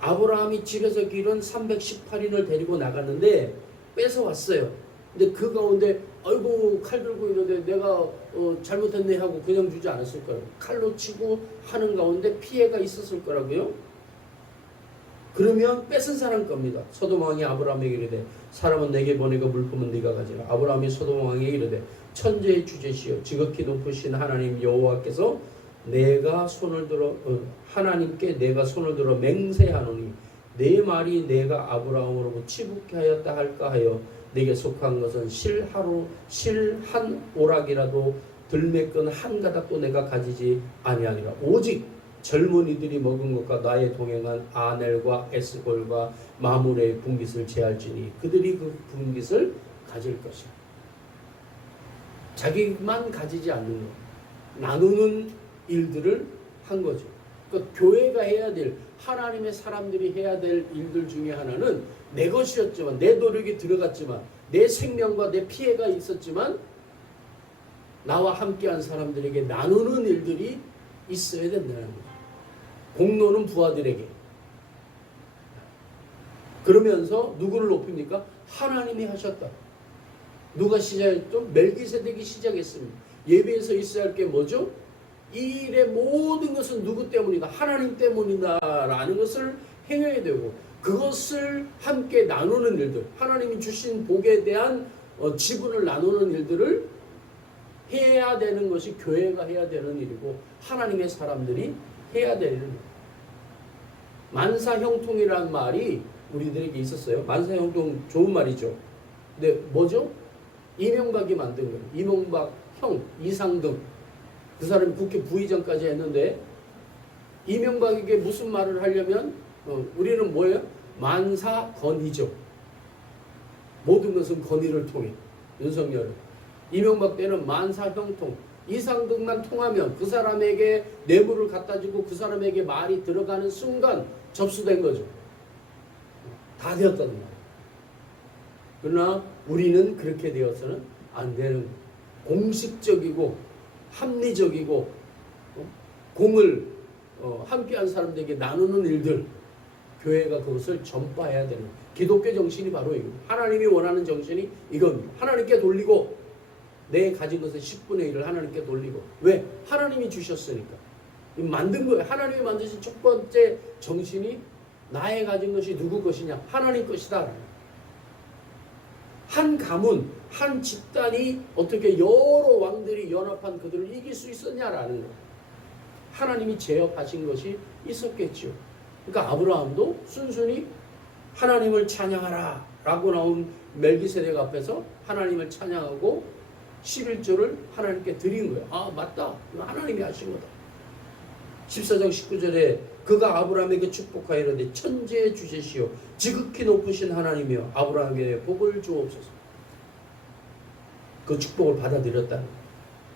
아브라함이 집에서 기른 318인을 데리고 나갔는데 뺏어왔어요. 근데 그 가운데 아이고 칼 들고 이러는데 내가 잘못했네 하고 그냥 주지 않았을 거예요. 칼로 치고 하는 가운데 피해가 있었을 거라고요. 그러면 뺏은 사람 겁니다. 소돔 왕이 아브라함에게 이르되 사람은 내게 보내고 물품은 네가 가지라. 아브라함이 소돔 왕에게 이르되 천지의 주제시여 지극히 높으신 하나님 여호와께서 내가 손을 들어 하나님께 내가 손을 들어 맹세하노니 내 말이 내가 아브라함으로부터 치북케 하였다 할까 하여 내게 속한 것은 실 한 오락이라도 들매끈 한 가닥도 내가 가지지 아니하니라. 오직 젊은이들이 먹은 것과 나의 동행한 아넬과 에스골과 마므레의 분깃을 제할지니 그들이 그 분깃을 가질 것이야. 자기만 가지지 않는 것, 나누는 일들을 한 거죠. 그러니까 교회가 해야 될, 하나님의 사람들이 해야 될 일들 중에 하나는 내 것이었지만, 내 노력이 들어갔지만, 내 생명과 내 피해가 있었지만 나와 함께한 사람들에게 나누는 일들이 있어야 된다는 거죠. 공로는 부하들에게. 그러면서 누구를 높입니까? 하나님이 하셨다. 누가 시작했죠? 멜기세덱이 시작했습니다. 예배에서 있어야 할 게 뭐죠? 이 일의 모든 것은 누구 때문이다? 하나님 때문이다라는 것을 행해야 되고 그것을 함께 나누는 일들, 하나님이 주신 복에 대한 지분을 나누는 일들을 해야 되는 것이 교회가 해야 되는 일이고 하나님의 사람들이 해야 되는 일. 만사형통이라는 말이 우리들에게 있었어요. 만사형통 좋은 말이죠. 근데 뭐죠? 이명박이 만든 거예요. 이명박 형, 이상등. 그 사람이 국회 부의장까지 했는데 이명박에게 무슨 말을 하려면 우리는 뭐예요? 만사건의죠. 모든 것은 건의를 통해. 윤석열은. 이명박 때는 만사형통. 이상등만 통하면 그 사람에게 뇌물을 갖다 주고 그 사람에게 말이 들어가는 순간 접수된 거죠. 다 되었다는 말이에요. 그러나 우리는 그렇게 되어서는 안 되는 거예요. 공식적이고 합리적이고 공을 함께한 사람들에게 나누는 일들, 교회가 그것을 전파해야 되는 거예요. 기독교 정신이 바로 이겁니다. 하나님이 원하는 정신이 이겁니다. 하나님께 돌리고 내 가진 것의 10분의 1을 하나님께 돌리고. 왜? 하나님이 주셨으니까. 만든 거예요. 하나님이 만드신 첫 번째 정신이 나의 가진 것이 누구 것이냐? 하나님 것이다. 한 가문, 한 집단이 어떻게 여러 왕들이 연합한 그들을 이길 수 있었냐라는 거예요. 하나님이 제압하신 것이 있었겠죠. 그러니까 아브라함도 순순히 하나님을 찬양하라 라고 나온 멜기세덱 앞에서 하나님을 찬양하고 11조를 하나님께 드린 거예요. 아 맞다. 이거 하나님이 하신 거다. 14장 19절에 그가 아브라함에게 축복하여 이르되 천지의 주제시요 지극히 높으신 하나님이여 아브라함에게 복을 주옵소서. 그 축복을 받아들였다는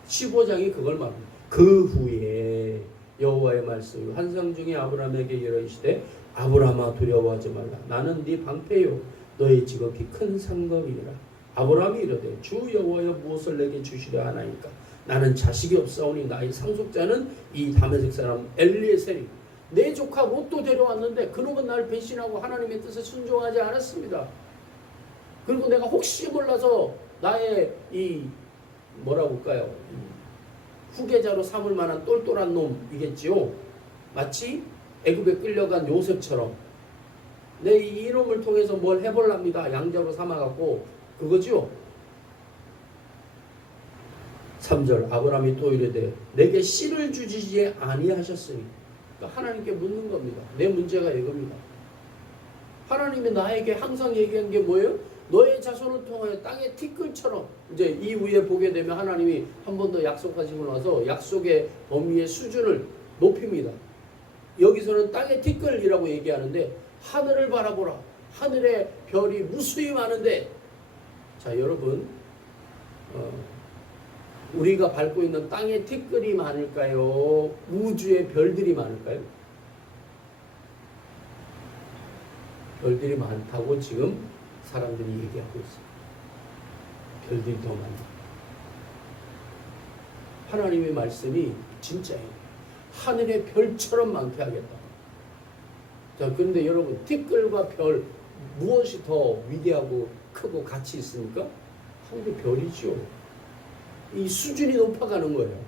15장이 그걸 말합니다. 그 후에 여호와의 말씀이 환상 중에 아브라함에게 이르시되 아브라함아 두려워하지 말라. 나는 네 방패요 너의 직업이 큰 상급이니라. 아브라함이 이르되 주 여호와여 무엇을 내게 주시려 하나이까. 나는 자식이 없사오니 나의 상속자는 이 다메섹 사람 엘리에셀이. 내 조카 롯도 데려왔는데 그놈은 날 배신하고 하나님의 뜻에 순종하지 않았습니다. 그리고 내가 혹시 몰라서 나의 이 뭐라고 할까요? 후계자로 삼을 만한 똘똘한 놈이겠지요. 마치 애굽에 끌려간 요셉처럼 내 이놈을 통해서 뭘 해볼랍니다. 양자로 삼아갖고 그거지요. 3절 아브라함이 또 이르되 내게 씨를 주시지 아니하셨으니. 그러니까 하나님께 묻는 겁니다. 내 문제가 이겁니다. 하나님이 나에게 항상 얘기한 게 뭐예요? 너의 자손을 통하여 땅의 티끌처럼. 이제 이후에 보게 되면 하나님이 한 번 더 약속하시고 나서 약속의 범위의 수준을 높입니다. 여기서는 땅의 티끌이라고 얘기하는데 하늘을 바라보라. 하늘에 별이 무수히 많은데, 자 여러분, 우리가 밟고 있는 땅의 티끌이 많을까요? 우주의 별들이 많을까요? 별들이 많다고 지금 사람들이 얘기하고 있어요. 별들이 더 많다. 하나님의 말씀이 진짜예요. 하늘의 별처럼 많게 하겠다. 자, 그런데 여러분, 티끌과 별 무엇이 더 위대하고 크고 가치 있습니까? 하늘의 별이죠. 이 수준이 높아가는 거예요.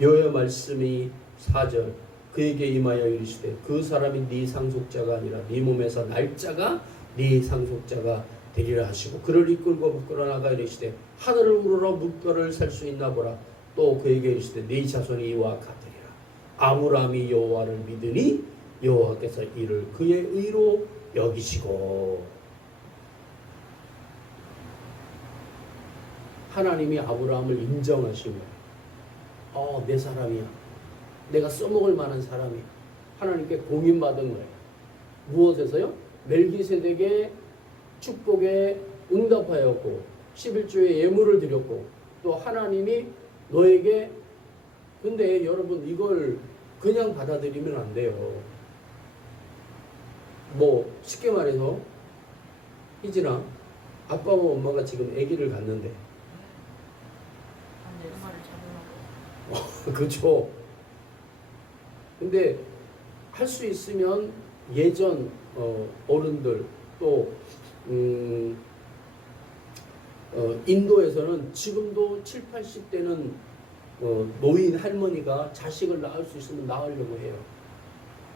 여호와의 말씀이 4절 그에게 임하여 이르시되 그 사람이 네 상속자가 아니라 네 몸에서 날짜가 네 상속자가 되리라 하시고 그를 이끌고 끌어나가 이르시되 하늘을 우러러 물결을 살 수 있나 보라. 또 그에게 이르시되 네 자손이 이와 같으리라. 아브라함이 여호와를 믿으니 여호와께서 이를 그의 의로 여기시고. 하나님이 아브라함을 인정하시며 내 사람이야. 내가 써먹을 만한 사람이야. 하나님께 공인받은 거예요. 무엇에서요? 멜기세덱의 축복에 응답하였고 11조의 예물을 드렸고 또 하나님이 너에게. 근데 여러분 이걸 그냥 받아들이면 안 돼요. 뭐 쉽게 말해서 희진아, 아빠와 엄마가 지금 아기를 갖는데 그렇죠. 근데 할 수 있으면 예전 어른들 또 인도에서는 지금도 7, 80대는 노인 할머니가 자식을 낳을 수 있으면 낳으려고 해요.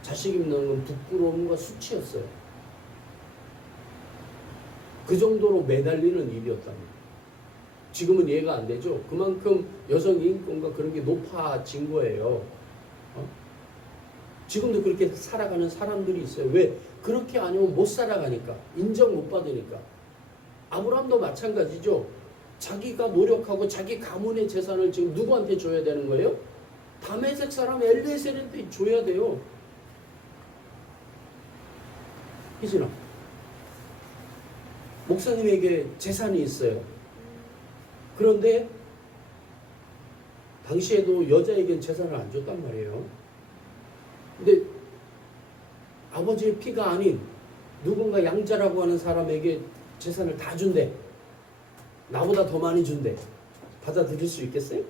자식 있는 건 부끄러움과 수치였어요. 그 정도로 매달리는 일이었답니다. 지금은 이해가 안 되죠. 그만큼 여성 인권과 그런 게 높아진 거예요. 지금도 그렇게 살아가는 사람들이 있어요. 왜? 그렇게 아니면 못 살아가니까. 인정 못 받으니까. 아브라함도 마찬가지죠. 자기가 노력하고 자기 가문의 재산을 지금 누구한테 줘야 되는 거예요? 다메섹 사람 엘리에셀한테 줘야 돼요. 희진아, 목사님에게 재산이 있어요. 그런데 당시에도 여자에겐 재산을 안 줬단 말이에요. 근데 아버지의 피가 아닌 누군가 양자라고 하는 사람에게 재산을 다 준대. 나보다 더 많이 준대. 받아들일 수 있겠어요?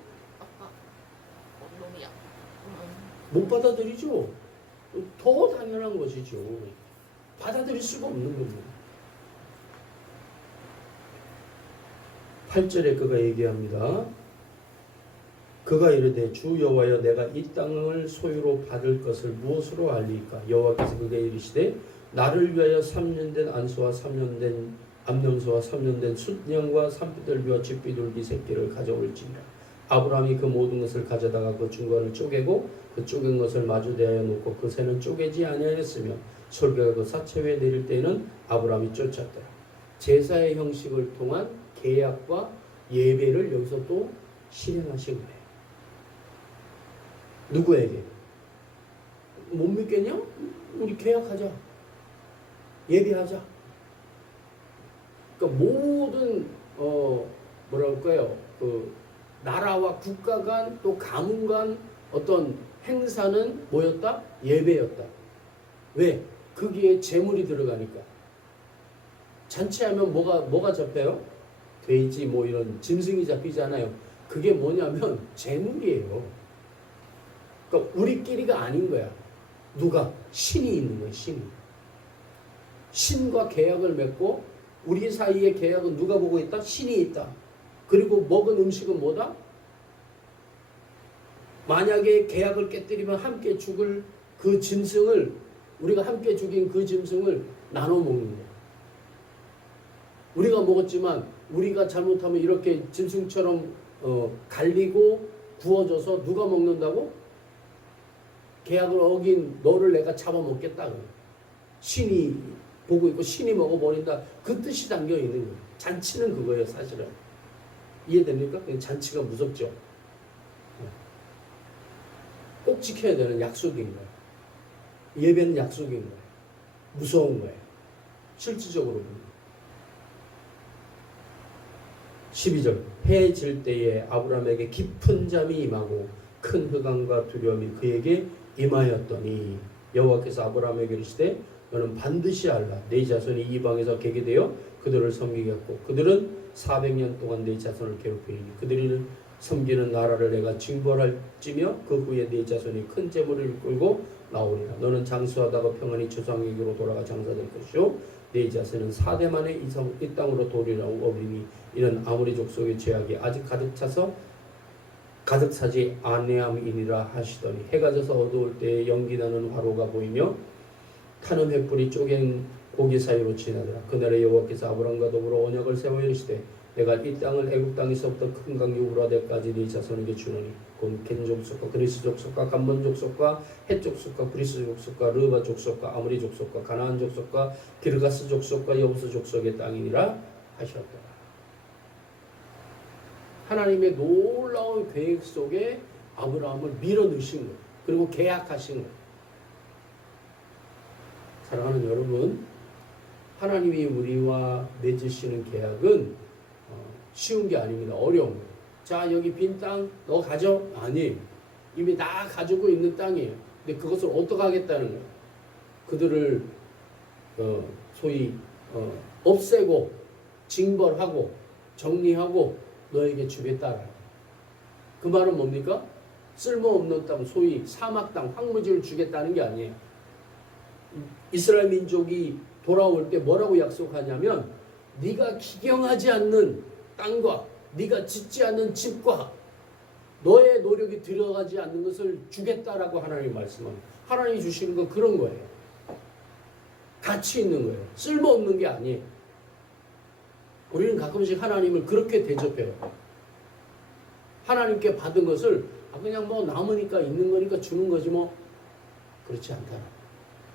못 받아들이죠. 더 당연한 것이죠. 받아들일 수가 없는 겁니다. 8절에 그가 얘기합니다. 그가 이르되 주 여호와여 내가 이 땅을 소유로 받을 것을 무엇으로 알리까? 여호와께서 그에게 이르시되 나를 위하여 3년 된 안소와 3년 된 암염소와 3년 된 숫양과 산비둘기와 쥐비둘기 새끼를 가져올지니라. 아브라함이 그 모든 것을 가져다가 그 중간을 쪼개고 그 쪼갠 것을 마주 대하여 놓고 그 새는 쪼개지 아니하였으며 솔개가 그 사체 위에 내릴 때에는 아브라함이 쫓았더라. 제사의 형식을 통한 계약과 예배를 여기서 또 실행하신 거예요. 누구에게? 못 믿겠냐? 우리 계약하자. 예배하자. 그러니까 모든 뭐랄까요? 그 나라와 국가 간 또 가문 간 어떤 행사는 뭐였다? 예배였다. 왜? 거기에 재물이 들어가니까. 잔치하면 뭐가 잡혀요? 돼지 뭐 이런 짐승이 잡히잖아요. 그게 뭐냐면 재물이에요. 그러니까 우리끼리가 아닌 거야. 누가? 신이 있는 거야. 신이. 신과 계약을 맺고 우리 사이의 계약은 누가 보고 있다? 신이 있다. 그리고 먹은 음식은 뭐다? 만약에 계약을 깨뜨리면 함께 죽을 그 짐승을 우리가 함께 죽인 그 짐승을 나눠 먹는 거야. 우리가 먹었지만 우리가 잘못하면 이렇게 짐승처럼 갈리고 구워져서 누가 먹는다고? 계약을 어긴 너를 내가 잡아먹겠다. 신이 보고 있고 신이 먹어버린다. 그 뜻이 담겨 있는 거예요. 잔치는 그거예요, 사실은. 이해됩니까? 잔치가 무섭죠. 꼭 지켜야 되는 약속인 거예요. 예배는 약속인 거예요. 무서운 거예요. 실질적으로 보면. 12절 해 질 때에 아브라함에게 깊은 잠이 임하고 큰 흑암과 두려움이 그에게 임하였더니 여호와께서 아브라함에게 이르시되 너는 반드시 알라 네 자손이 이방에서 개게 되어 그들을 섬기겠고 그들은 400년 동안 네 자손을 괴롭히니 그들이 섬기는 나라를 내가 징벌할지며 그 후에 네 자손이 큰 재물을 끌고 나오리라. 너는 장수하다가 평안히 조상에게로 돌아가 장사될 것이요 네 자손은 4대 만에 이 땅으로 도리라고 어리니 이는 아모리 족속의 죄악이 아직 가득 차서 가득 차지 아니함이니라 하시더니 해가 져서 어두울 때에 연기나는 화로가 보이며 타는 횃불이 쪼갠 고기 사이로 지나더라. 그날에 여호와께서 아브람과 더불어 언약을 세워 이르시되 내가 이 땅을 애굽 땅에서부터 큰 강 유브라데까지 네 자손에게 주노니 곧 겐 족속과 그리스 족속과 감몬 족속과 헷 족속과 브리스 족속과 르바 족속과 아모리 족속과 가나안 족속과 기르가스 족속과 여부스 족속의 땅이니라 하셨더라. 하나님의 놀라운 계획 속에 아브라함을 밀어넣으신 거예요. 그리고 계약하신 거예요. 사랑하는 여러분, 하나님이 우리와 맺으시는 계약은 쉬운 게 아닙니다. 어려운 거예요. 자, 여기 빈 땅 너 가져? 아니에요. 이미 다 가지고 있는 땅이에요. 근데 그것을 어떻게 하겠다는 거예요. 그들을 소위 없애고 징벌하고 정리하고 너에게 주겠다. 그 말은 뭡니까? 쓸모없는 땅, 소위 사막 땅, 황무지를 주겠다는 게 아니에요. 이스라엘 민족이 돌아올 때 뭐라고 약속하냐면 네가 기경하지 않는 땅과 네가 짓지 않는 집과 너의 노력이 들어가지 않는 것을 주겠다라고 하나님이 말씀합니다. 하나님이 주시는 건 그런 거예요. 가치 있는 거예요. 쓸모없는 게 아니에요. 우리는 가끔씩 하나님을 그렇게 대접해요. 하나님께 받은 것을 그냥 뭐 남으니까 있는 거니까 주는 거지 뭐. 그렇지 않다.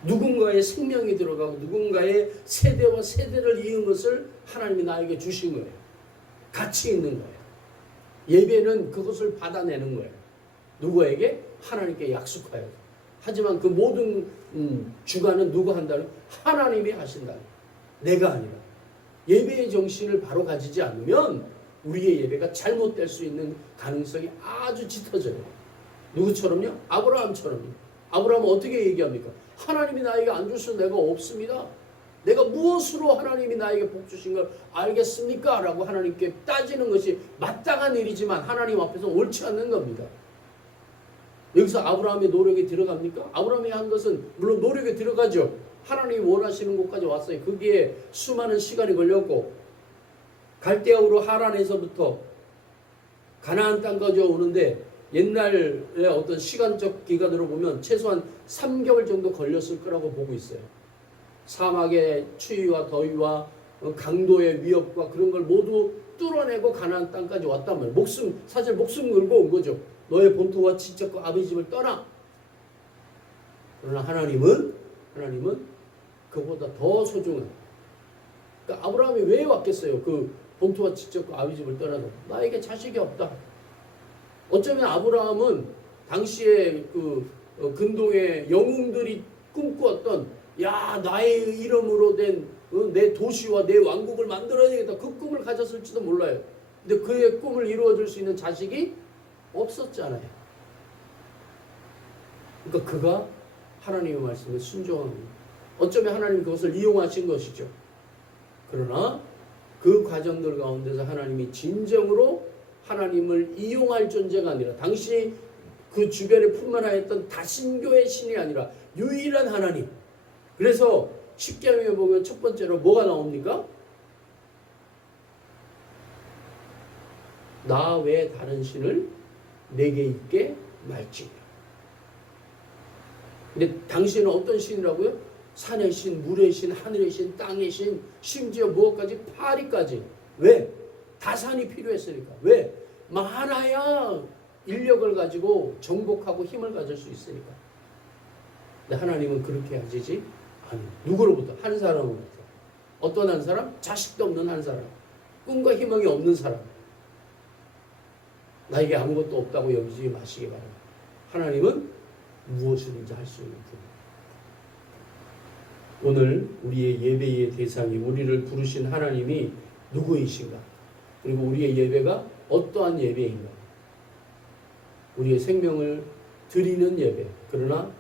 누군가의 생명이 들어가고 누군가의 세대와 세대를 이은 것을 하나님이 나에게 주신 거예요. 가치 있는 거예요. 예배는 그것을 받아내는 거예요. 누구에게? 하나님께 약속하여. 하지만 그 모든 주관은 누가 한다는? 하나님이 하신다. 내가 아니라. 예배의 정신을 바로 가지지 않으면 우리의 예배가 잘못될 수 있는 가능성이 아주 짙어져요. 누구처럼요? 아브라함처럼요. 아브라함은 어떻게 얘기합니까? 하나님이 나에게 안 주셔서 내가 없습니다. 내가 무엇으로 하나님이 나에게 복 주신 걸 알겠습니까? 라고 하나님께 따지는 것이 마땅한 일이지만 하나님 앞에서 옳지 않는 겁니다. 여기서 아브라함의 노력이 들어갑니까? 아브라함이 한 것은 물론 노력이 들어가죠. 하나님이 원하시는 곳까지 왔어요. 거기에 수많은 시간이 걸렸고 갈대아우로 하란에서부터 가나안 땅까지 오는데 옛날의 어떤 시간적 기간으로 보면 최소한 3개월 정도 걸렸을 거라고 보고 있어요. 사막의 추위와 더위와 강도의 위협과 그런 걸 모두 뚫어내고 가나안 땅까지 왔단 말이에요. 사실 목숨 걸고 온 거죠. 너의 본토와 친척과 아버지 집을 떠나. 그러나 하나님은 그보다 더 소중한. 그러니까 아브라함이 왜 왔겠어요? 그 본토와 친척과 아버지 집을 떠나서 나에게 자식이 없다. 어쩌면 아브라함은 당시에 그 근동의 영웅들이 꿈꾸었던 야 나의 이름으로 된 내 도시와 내 왕국을 만들어야 되겠다. 그 꿈을 가졌을지도 몰라요. 근데 그의 꿈을 이루어줄 수 있는 자식이 없었잖아요. 그러니까 그가 하나님의 말씀에 순종합니다. 어쩌면 하나님이 그것을 이용하신 것이죠. 그러나 그 과정들 가운데서 하나님이 진정으로 하나님을 이용할 존재가 아니라 당시 그 주변에 풍만하였던 다신교의 신이 아니라 유일한 하나님. 그래서 십계명에 보면 첫 번째로 뭐가 나옵니까? 나 외에 다른 신을 내게 있게 말지니라. 근데 당시에는 어떤 신이라고요? 산의 신, 물의 신, 하늘의 신, 땅의 신, 심지어 무엇까지? 파리까지. 왜? 다산이 필요했으니까. 왜? 많아야 인력을 가지고 정복하고 힘을 가질 수 있으니까. 근데 하나님은 그렇게 하시지 않아요. 누구로부터? 한 사람으로부터. 어떤 한 사람? 자식도 없는 한 사람. 꿈과 희망이 없는 사람. 나에게 아무것도 없다고 여기지 마시기 바랍니다. 하나님은 무엇이든지 할 수 있는 분. 오늘 우리의 예배의 대상이 우리를 부르신 하나님이 누구이신가? 그리고 우리의 예배가 어떠한 예배인가? 우리의 생명을 드리는 예배. 그러나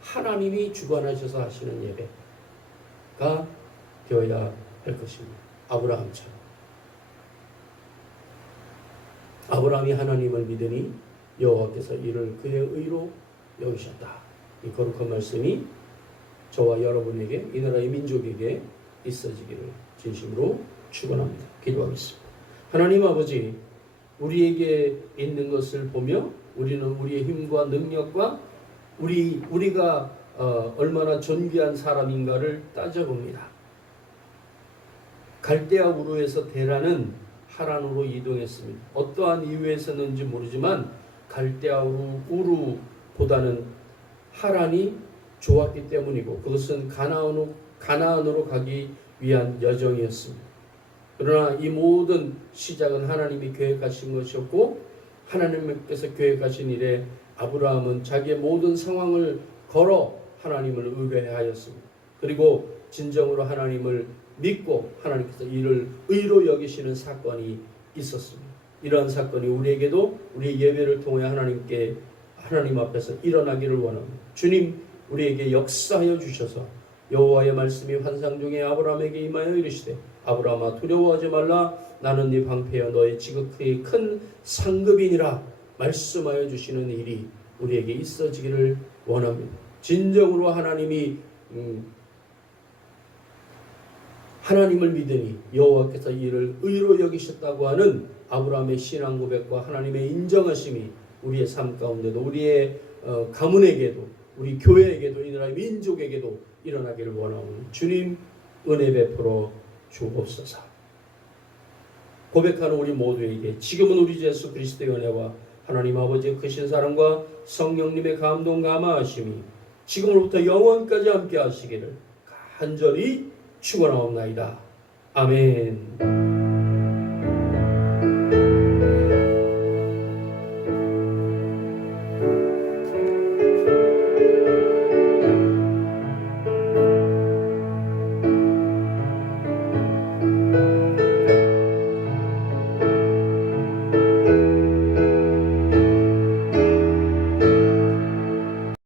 하나님이 주관하셔서 하시는 예배가 되어야 할 것입니다. 아브라함처럼. 아브라함이 하나님을 믿으니 여호와께서 이를 그의 의로 여기셨다. 이 거룩한 말씀이 저와 여러분에게, 이 나라의 민족에게 있어지기를 진심으로 축원합니다. 기도하겠습니다. 하나님 아버지, 우리에게 있는 것을 보며 우리는 우리의 힘과 능력과 우리가 얼마나 존귀한 사람인가를 따져봅니다. 갈대아 우르에서 데라는 하란으로 이동했습니다. 어떠한 이유에서는지 모르지만 갈대아 우르보다는 하란이 좋았기 때문이고 그것은 가나안으로 가기 위한 여정이었습니다. 그러나 이 모든 시작은 하나님이 계획하신 것이었고 하나님께서 계획하신 일에 아브라함은 자기의 모든 상황을 걸어 하나님을 의뢰하였습니다. 그리고 진정으로 하나님을 믿고 하나님께서 이를 의로 여기시는 사건이 있었습니다. 이러한 사건이 우리에게도 우리의 예배를 통해 하나님 앞에서 일어나기를 원합니다. 주님, 우리에게 역사하여 주셔서 여호와의 말씀이 환상 중에 아브라함에게 임하여 이르시되 아브라함아 두려워하지 말라 나는 네 방패여 너의 지극히 큰 상급이니라 말씀하여 주시는 일이 우리에게 있어지기를 원합니다. 진정으로 하나님을 믿으니 여호와께서 이를 의로 여기셨다고 하는 아브라함의 신앙 고백과 하나님의 인정하심이 우리의 삶 가운데도 우리의 가문에게도 우리 교회에게도 이 나라의 민족에게도 일어나기를 원하오니 주님 은혜 베풀어 주옵소서. 고백하는 우리 모두에게 지금은 우리 주 예수 그리스도의 은혜와 하나님 아버지의 크신 사랑과 성령님의 감동 감화하심이 지금으로부터 영원까지 함께 하시기를 간절히 축원하옵나이다. 아멘.